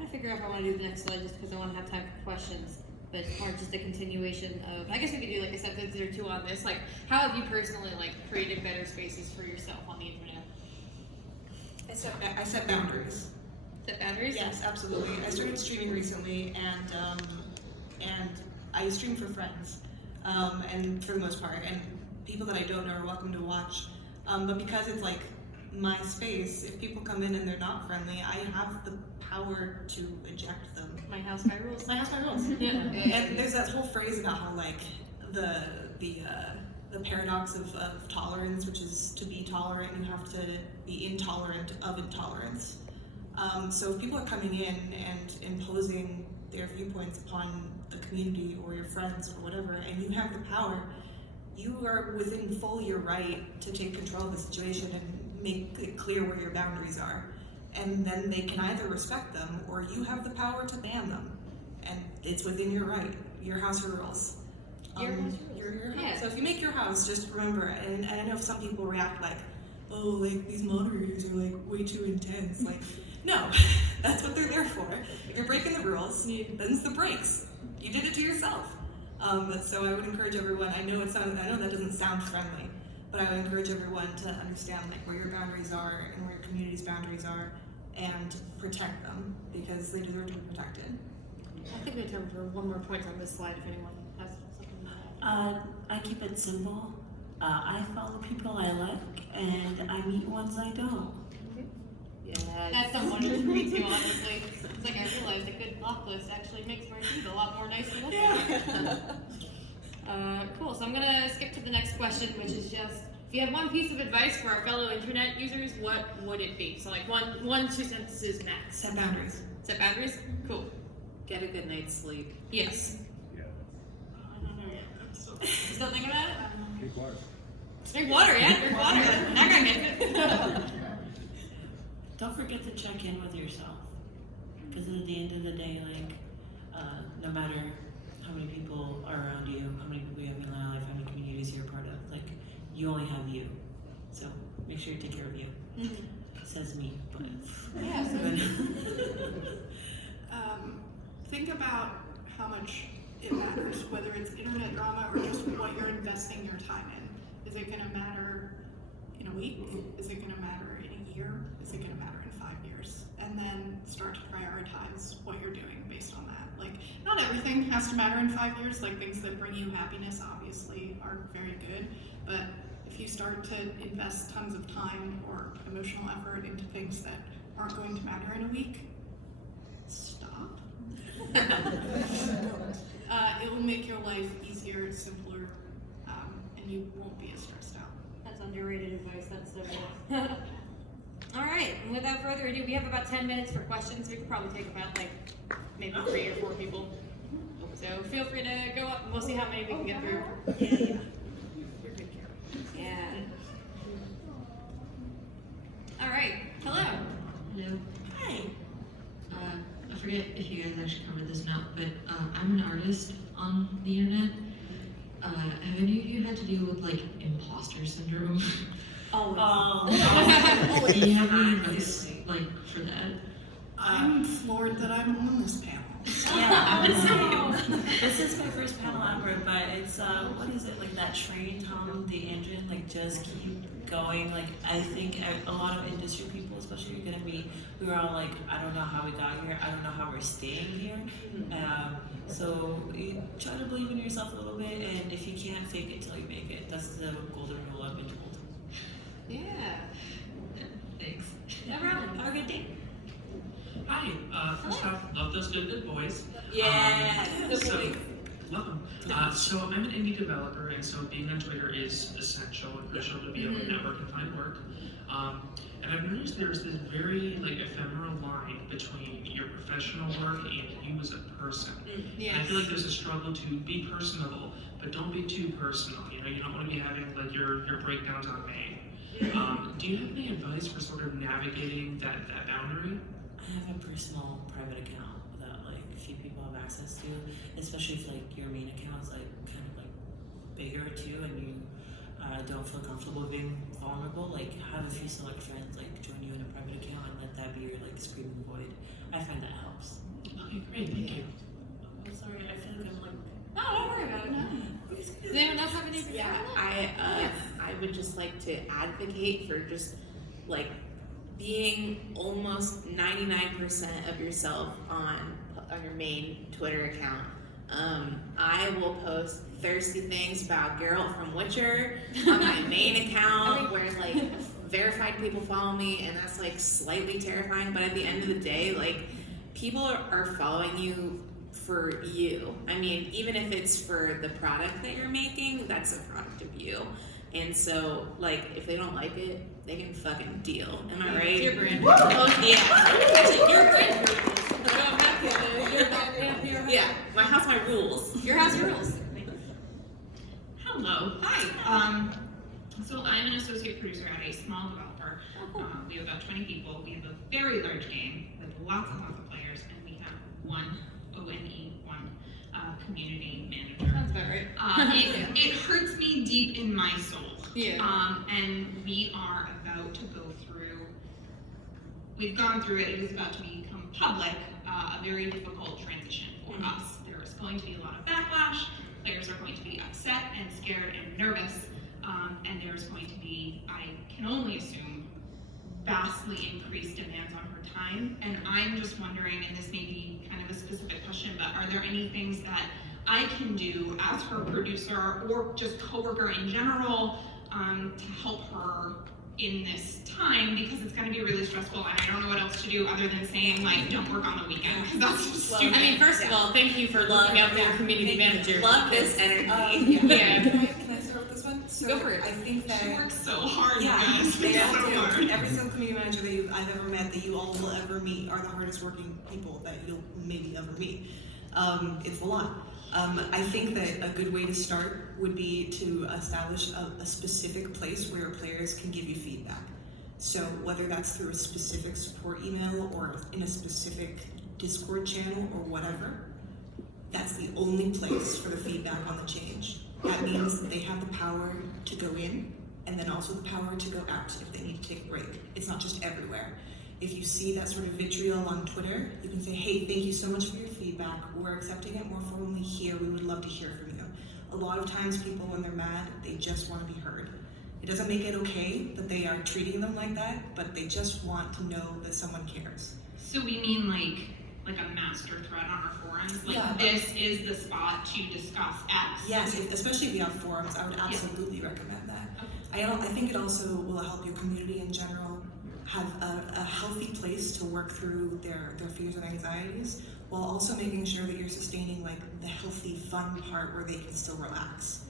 to figure out if I want to do the next slide just because I want to have time for questions. But or just a continuation of, I guess we could do like a sentence or two on this. Like, how have you personally like created better spaces for yourself on the internet? I set boundaries. Set boundaries? Yes, absolutely. I started streaming recently, and I stream for friends, and for the most part, and people that I don't know are welcome to watch. But because it's like my space, if people come in and they're not friendly, I have the power to eject them. My house, my rules. My house, my rules. Yeah. And there's that whole phrase about how like the paradox of tolerance, which is to be tolerant, you have to be intolerant of intolerance. So if people are coming in and imposing their viewpoints upon the community or your friends or whatever, and you have the power, you are within full your right to take control of the situation and make it clear where your boundaries are. And then they can either respect them or you have the power to ban them. And it's within your right. Your house rules. Your house rules. Your house. Yeah. So if you make your house, just remember, and I know some people react like, oh, like these moderators are like way too intense. Like, no, that's what they're there for. If you're breaking the rules, then it's the breaks. You did it to yourself. So I would encourage everyone. I know that doesn't sound friendly, but I would encourage everyone to understand like where your boundaries are and where your community's boundaries are, and protect them because they deserve to be protected. I think we have time for one more point on this slide if anyone has something. I keep it simple. I follow people I like, and I meet ones I don't. Yes. That's done wonders for me too, honestly. It's like I realized a good block list actually makes my feed a lot more nice to look at. Cool, so I'm gonna skip to the next question, which is just, if you had one piece of advice for our fellow internet users, what would it be? So like one, 2 sentences max. Set boundaries. Set boundaries? Cool. Get a good night's sleep. Yes. Yeah. I don't know yet. I'm still thinking about it? Drink water. Drink water, yeah, drink water. Not gonna get it. Don't forget to check in with yourself, because at the end of the day, like, no matter how many people are around you, how many people you have in your life, how many communities you're a part of, like, you only have you. So make sure you take care of you. Says me, but Yeah, so Think about how much it matters, whether it's internet drama or just what you're investing your time in. Is it going to matter in a week? Is it going to matter in a year? Is it going to matter in 5 years? And then start to prioritize what you're doing based on that. Like, not everything has to matter in 5 years. Like, things that bring you happiness obviously are very good. But if you start to invest tons of time or emotional effort into things that aren't going to matter in a week, stop. It will make your life easier, simpler, and you won't be as stressed out. That's underrated advice. That's so good. All right. And without further ado, we have about 10 minutes for questions. We could probably take about like maybe 3 or 4 people. So feel free to go up and we'll see how many we can get through. Yeah. All right. Hello. Hello. Hi. I forget if you guys actually covered this or not, but I'm an artist on the internet. Have any of you had to deal with like imposter syndrome? Oh. Do you have any advice like for that? I'm floored that I'm on this panel. Yeah, this is my first panel ever, but it's what is it, like that train, Tom, the engine, like just keep going. Like I think a lot of industry people, especially you're gonna be, we were all like, I don't know how we got here, I don't know how we're staying here. So you try to believe in yourself a little bit, and if you can't, fake it till you make it. That's the golden rule I've been told. Yeah. Thanks. No problem. Have a good day. Hi, first off, love those good boys. Yeah. So, love them. So I'm an indie developer, and so being on Twitter is essential and crucial to be able to network and find work. And I've noticed there's this very like ephemeral line between your professional work and you as a person. And I feel like there's a struggle to be personable, but don't be too personal. You know, you don't want to be having like your breakdowns on May. Do you have any advice for sort of navigating that boundary? I have a personal private account that like few people have access to, especially if like your main account is like kind of like bigger too, and you don't feel comfortable being vulnerable. Like have a few select friends like join you in a private account and let that be your like screaming void. I find that helps. Okay, great, thank you. I'm sorry, I feel like I'm like. No, don't worry about it. No. Does anyone else have anything? Yeah, I would just like to advocate for just like being almost 99% of yourself on your main Twitter account. I will post thirsty things about Geralt from Witcher on my main account where like verified people follow me, and that's like slightly terrifying, but at the end of the day, like people are following you for you. I mean, even if it's for the product that you're making, that's a product of you. And so, like, if they don't like it, they can fucking deal. Am I right? It's your brand. Oh, yeah. Your brand. You don't have to. Yeah. My house, my rules. Your house, your rules. Hello. Hi. So I'm an associate producer at a small developer. We have about 20 people. We have a very large game with lots and lots of players, and we have one ONE, one community manager. Sounds about right. It hurts me deep in my soul. Yeah. And we are about to go through, we've gone through it, it is about to become public, a very difficult transition for us. There is going to be a lot of backlash, players are going to be upset and scared and nervous, and there's going to be, I can only assume, vastly increased demands on her time. And I'm just wondering, and this may be kind of a specific question, but are there any things that I can do as her producer or just coworker in general to help her in this time, because it's going to be really stressful and I don't know what else to do other than saying like don't work on the weekend, because that's just stupid. I mean, first of all, thank you for looking out for your community manager. Love this energy. Yeah. Can I start with this one? So Go for it. I think that She works so hard, yeah, guys. they It's all so do. hard. Every single community manager that I've ever met, that you all will ever meet, are the hardest working people that you'll maybe ever meet. It's a lot. I think that a good way to start would be to establish a specific place where players can give you feedback. So whether that's through a specific support email or in a specific Discord channel or whatever, that's the only place for the feedback on the change. That means they have the power to go in and then also the power to go out if they need to take a break. It's not just everywhere. If you see that sort of vitriol on Twitter, you can say, hey, thank you so much for your feedback. We're accepting it more formally here. We would love to hear from you. A lot of times people, when they're mad, they just want to be heard. It doesn't make it okay that they are treating them like that, but they just want to know that someone cares. So we mean like a master thread on our forums, like Yeah. this is the spot to discuss X. Yes, especially if you have forums, I would absolutely recommend that. I think it also will help your community in general have a healthy place to work through their fears and anxieties while also making sure that you're sustaining like the healthy, fun part where they can still relax.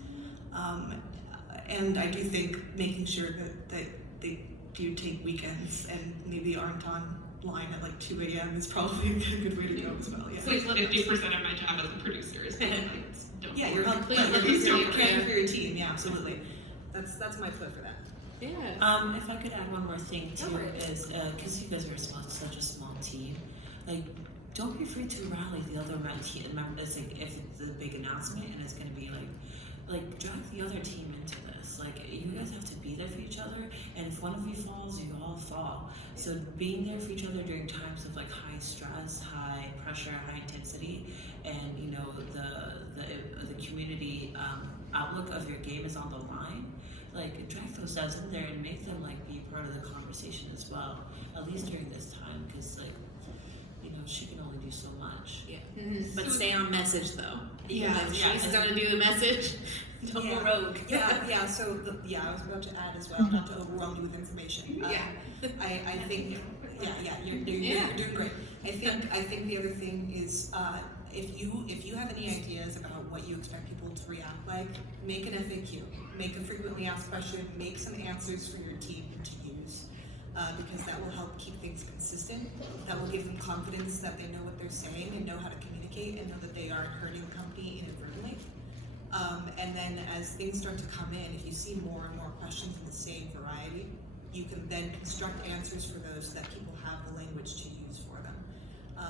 And I do think making sure that they do take weekends and maybe aren't online at like 2 a.m. is probably a good way to go as well. Yeah. It's like 50% of my job as a producer is being like, don't Yeah, you're caring for your team. Yeah, absolutely. That's my plug for that. Yeah. If I could add one more thing too, Go for it. is because you guys are such a small team, like don't be afraid to rally the other team members. Like if it's a big announcement and it's going to be like drag the other team into this. Like you guys have to be there for each other, and if one of you falls, you all fall. So being there for each other during times of like high stress, high pressure, high intensity, and you know the community outlook of your game is on the line. Like drag those guys in there and make them like be part of the conversation as well, at least during this time, because like you know she can only do so much. Yeah. But stay on message though. Yeah, If she's gonna do the message, don't go rogue. Yeah. So I was about to add as well, not to overwhelm you with information. I think you're doing great. I think the other thing is if you have any ideas about what you expect people to react like, make an FAQ, make a frequently asked question, make some answers for your team to use. Because that will help keep things consistent. That will give them confidence that they know what they're saying and know how to communicate and know that they aren't hurting the company inadvertently. And then as things start to come in, if you see more and more questions in the same variety, you can then construct answers for those so that people have the language to use for them.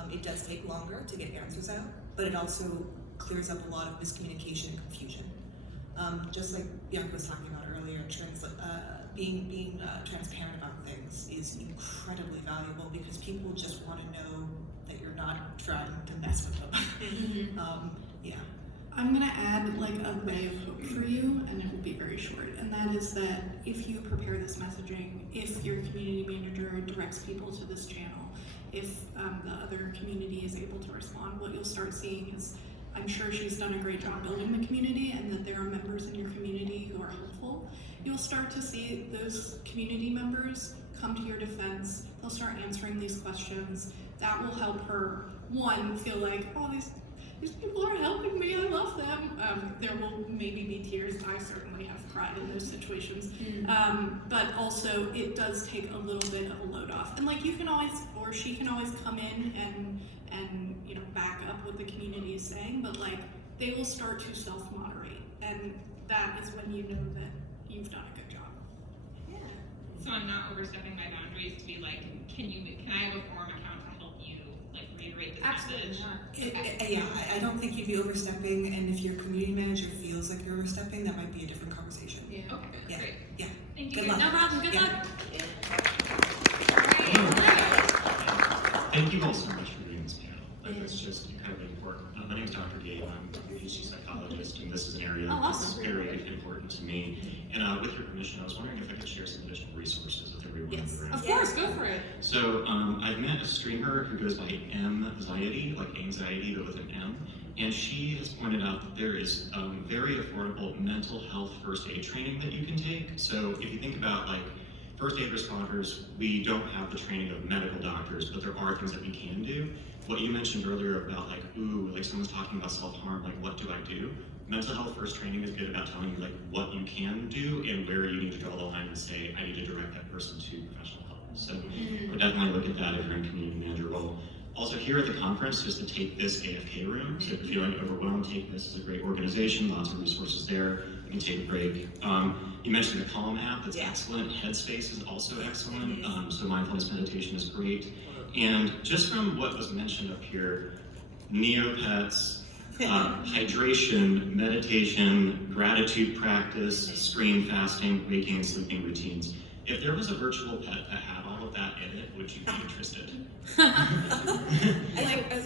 It does take longer to get answers out, but it also clears up a lot of miscommunication and confusion. Just like Bianca was talking about earlier, being transparent about things is incredibly valuable because people just want to know that you're not trying to mess with them. I'm gonna add like a ray of hope for you, and it will be very short. And that is that if you prepare this messaging, if your community manager directs people to this channel, if the other community is able to respond, what you'll start seeing is, I'm sure she's done a great job building the community, and that there are members in your community who are helpful. You'll start to see those community members come to your defense. They'll start answering these questions. That will help her, one, feel like, oh, these people are helping me, I love them. There will maybe be tears. I certainly have cried in those situations. But also, it does take a little bit of a load off. And like you can always, or she can always come in and you know, back up what the community is saying, but like they will start to self-moderate. And that is when you know that you've done a good job. Yeah. So I'm not overstepping my boundaries to be like, can I have a forum account to help you like reiterate this message? I don't think you'd be overstepping, and if your community manager feels like you're overstepping, that might be a different conversation. Okay, Yeah. great. Yeah. Thank you. Good luck. No problem. Good Yeah. luck. Thank you all so much for doing this panel. That's just incredibly important. My name is Dr. Gabe. I'm a PhD psychologist, and this is an area that's very important to me. And with your permission, I was wondering if I could share some additional resources with everyone in the room. Of course, go for it. So I've met a streamer who goes by Anxiety, like anxiety, but with an M. And she has pointed out that there is very affordable mental health first aid training that you can take. So if you think about like first aid responders, we don't have the training of medical doctors, but there are things that we can do. What you mentioned earlier about like, like someone's talking about self-harm, like what do I do? Mental health first training is good about telling you like what you can do and where you need to draw the line and say, I need to direct that person to professional help. So we'll definitely look at that if you're in community manager role. Also here at the conference, just to take this AFK room. So if you're feeling overwhelmed, take this. It's a great organization, lots of resources there. You can take a break. You mentioned the Calm app, that's excellent. Headspace is also excellent. So mindfulness meditation is great. And just from what was mentioned up here, Neopets, hydration, meditation, gratitude practice, screen fasting, waking and sleeping routines. If there was a virtual pet that had all of that in it, would you be interested?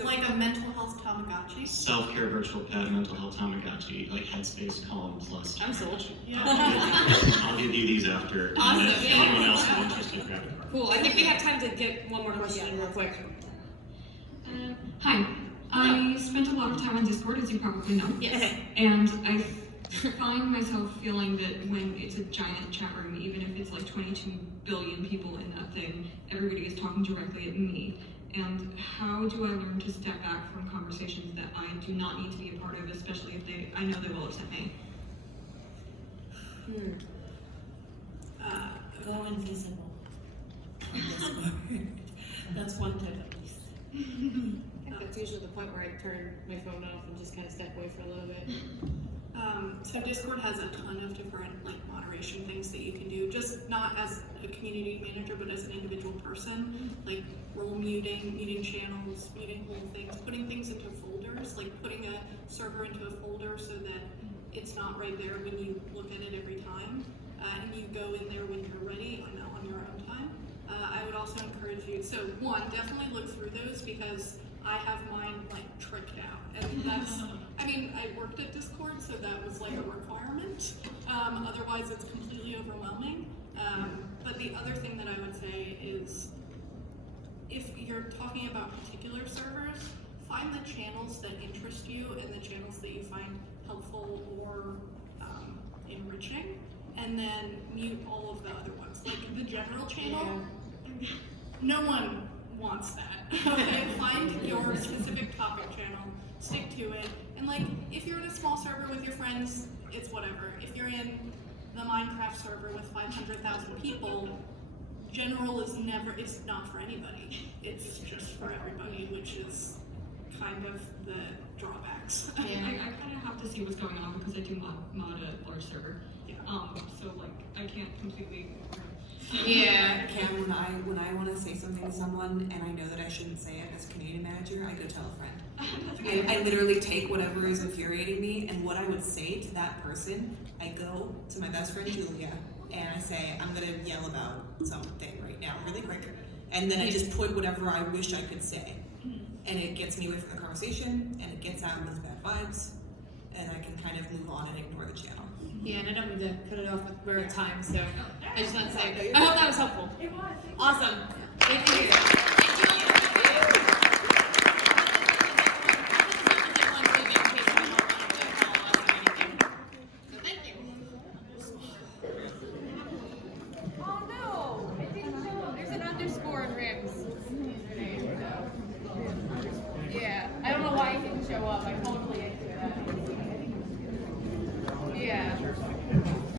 Like a mental health Tamagotchi. Self-care virtual pet, mental health Tamagotchi, like Headspace, Calm, Plus. I'm sold. I'll give you these after. Awesome, And if yeah. anyone else is interested, grab it. Cool. I think we have time to get one more question real quick. Hi. I spent a lot of time on Discord, as you probably know. Yes. And I find myself feeling that when it's a giant chat room, even if it's like 22 billion people in that thing, everybody is talking directly at me. And how do I learn to step back from conversations that I do not need to be a part of, especially if I know they will upset me? Go invisible. That's one tip at least. I think that's usually the point where I turn my phone off and just kind of step away for a little bit. So Discord has a ton of different like moderation things that you can do, just not as a community manager, but as an individual person, like role muting, muting channels, muting whole things, putting things into folders, like putting a server into a folder so that it's not right there when you look at it every time, and you go in there when you're ready on your own time. I would also encourage you, so one, definitely look through those because I have mine like tricked out, and that's, I mean, I worked at Discord, so that was like a requirement. Otherwise, it's completely overwhelming. But the other thing that I would say is, if you're talking about particular servers, find the channels that interest you and the channels that you find helpful or enriching, and then mute all of the other ones. Like the general channel, no one wants that. Okay, find your specific topic channel, stick to it, and like if you're in a small server with your friends, it's whatever. If you're in the Minecraft server with 500,000 people, general is never, it's not for anybody. It's just for everybody, which is kind of the drawbacks. I kind of have to see what's going on because I do mod a large server. Yeah. So like I can't completely. Yeah. Cam, when I want to say something to someone and I know that I shouldn't say it as community manager, I go tell a friend. I literally take whatever is infuriating me, and what I would say to that person, I go to my best friend Julia and I say, I'm gonna yell about something right now, really quick, and then I just put whatever I wish I could say, and it gets me away from the conversation, and it gets out those bad vibes, and I can kind of move on and ignore the channel. Yeah, and I don't mean to cut it off with we're at time, so I just want to say, I hope that was helpful. Awesome.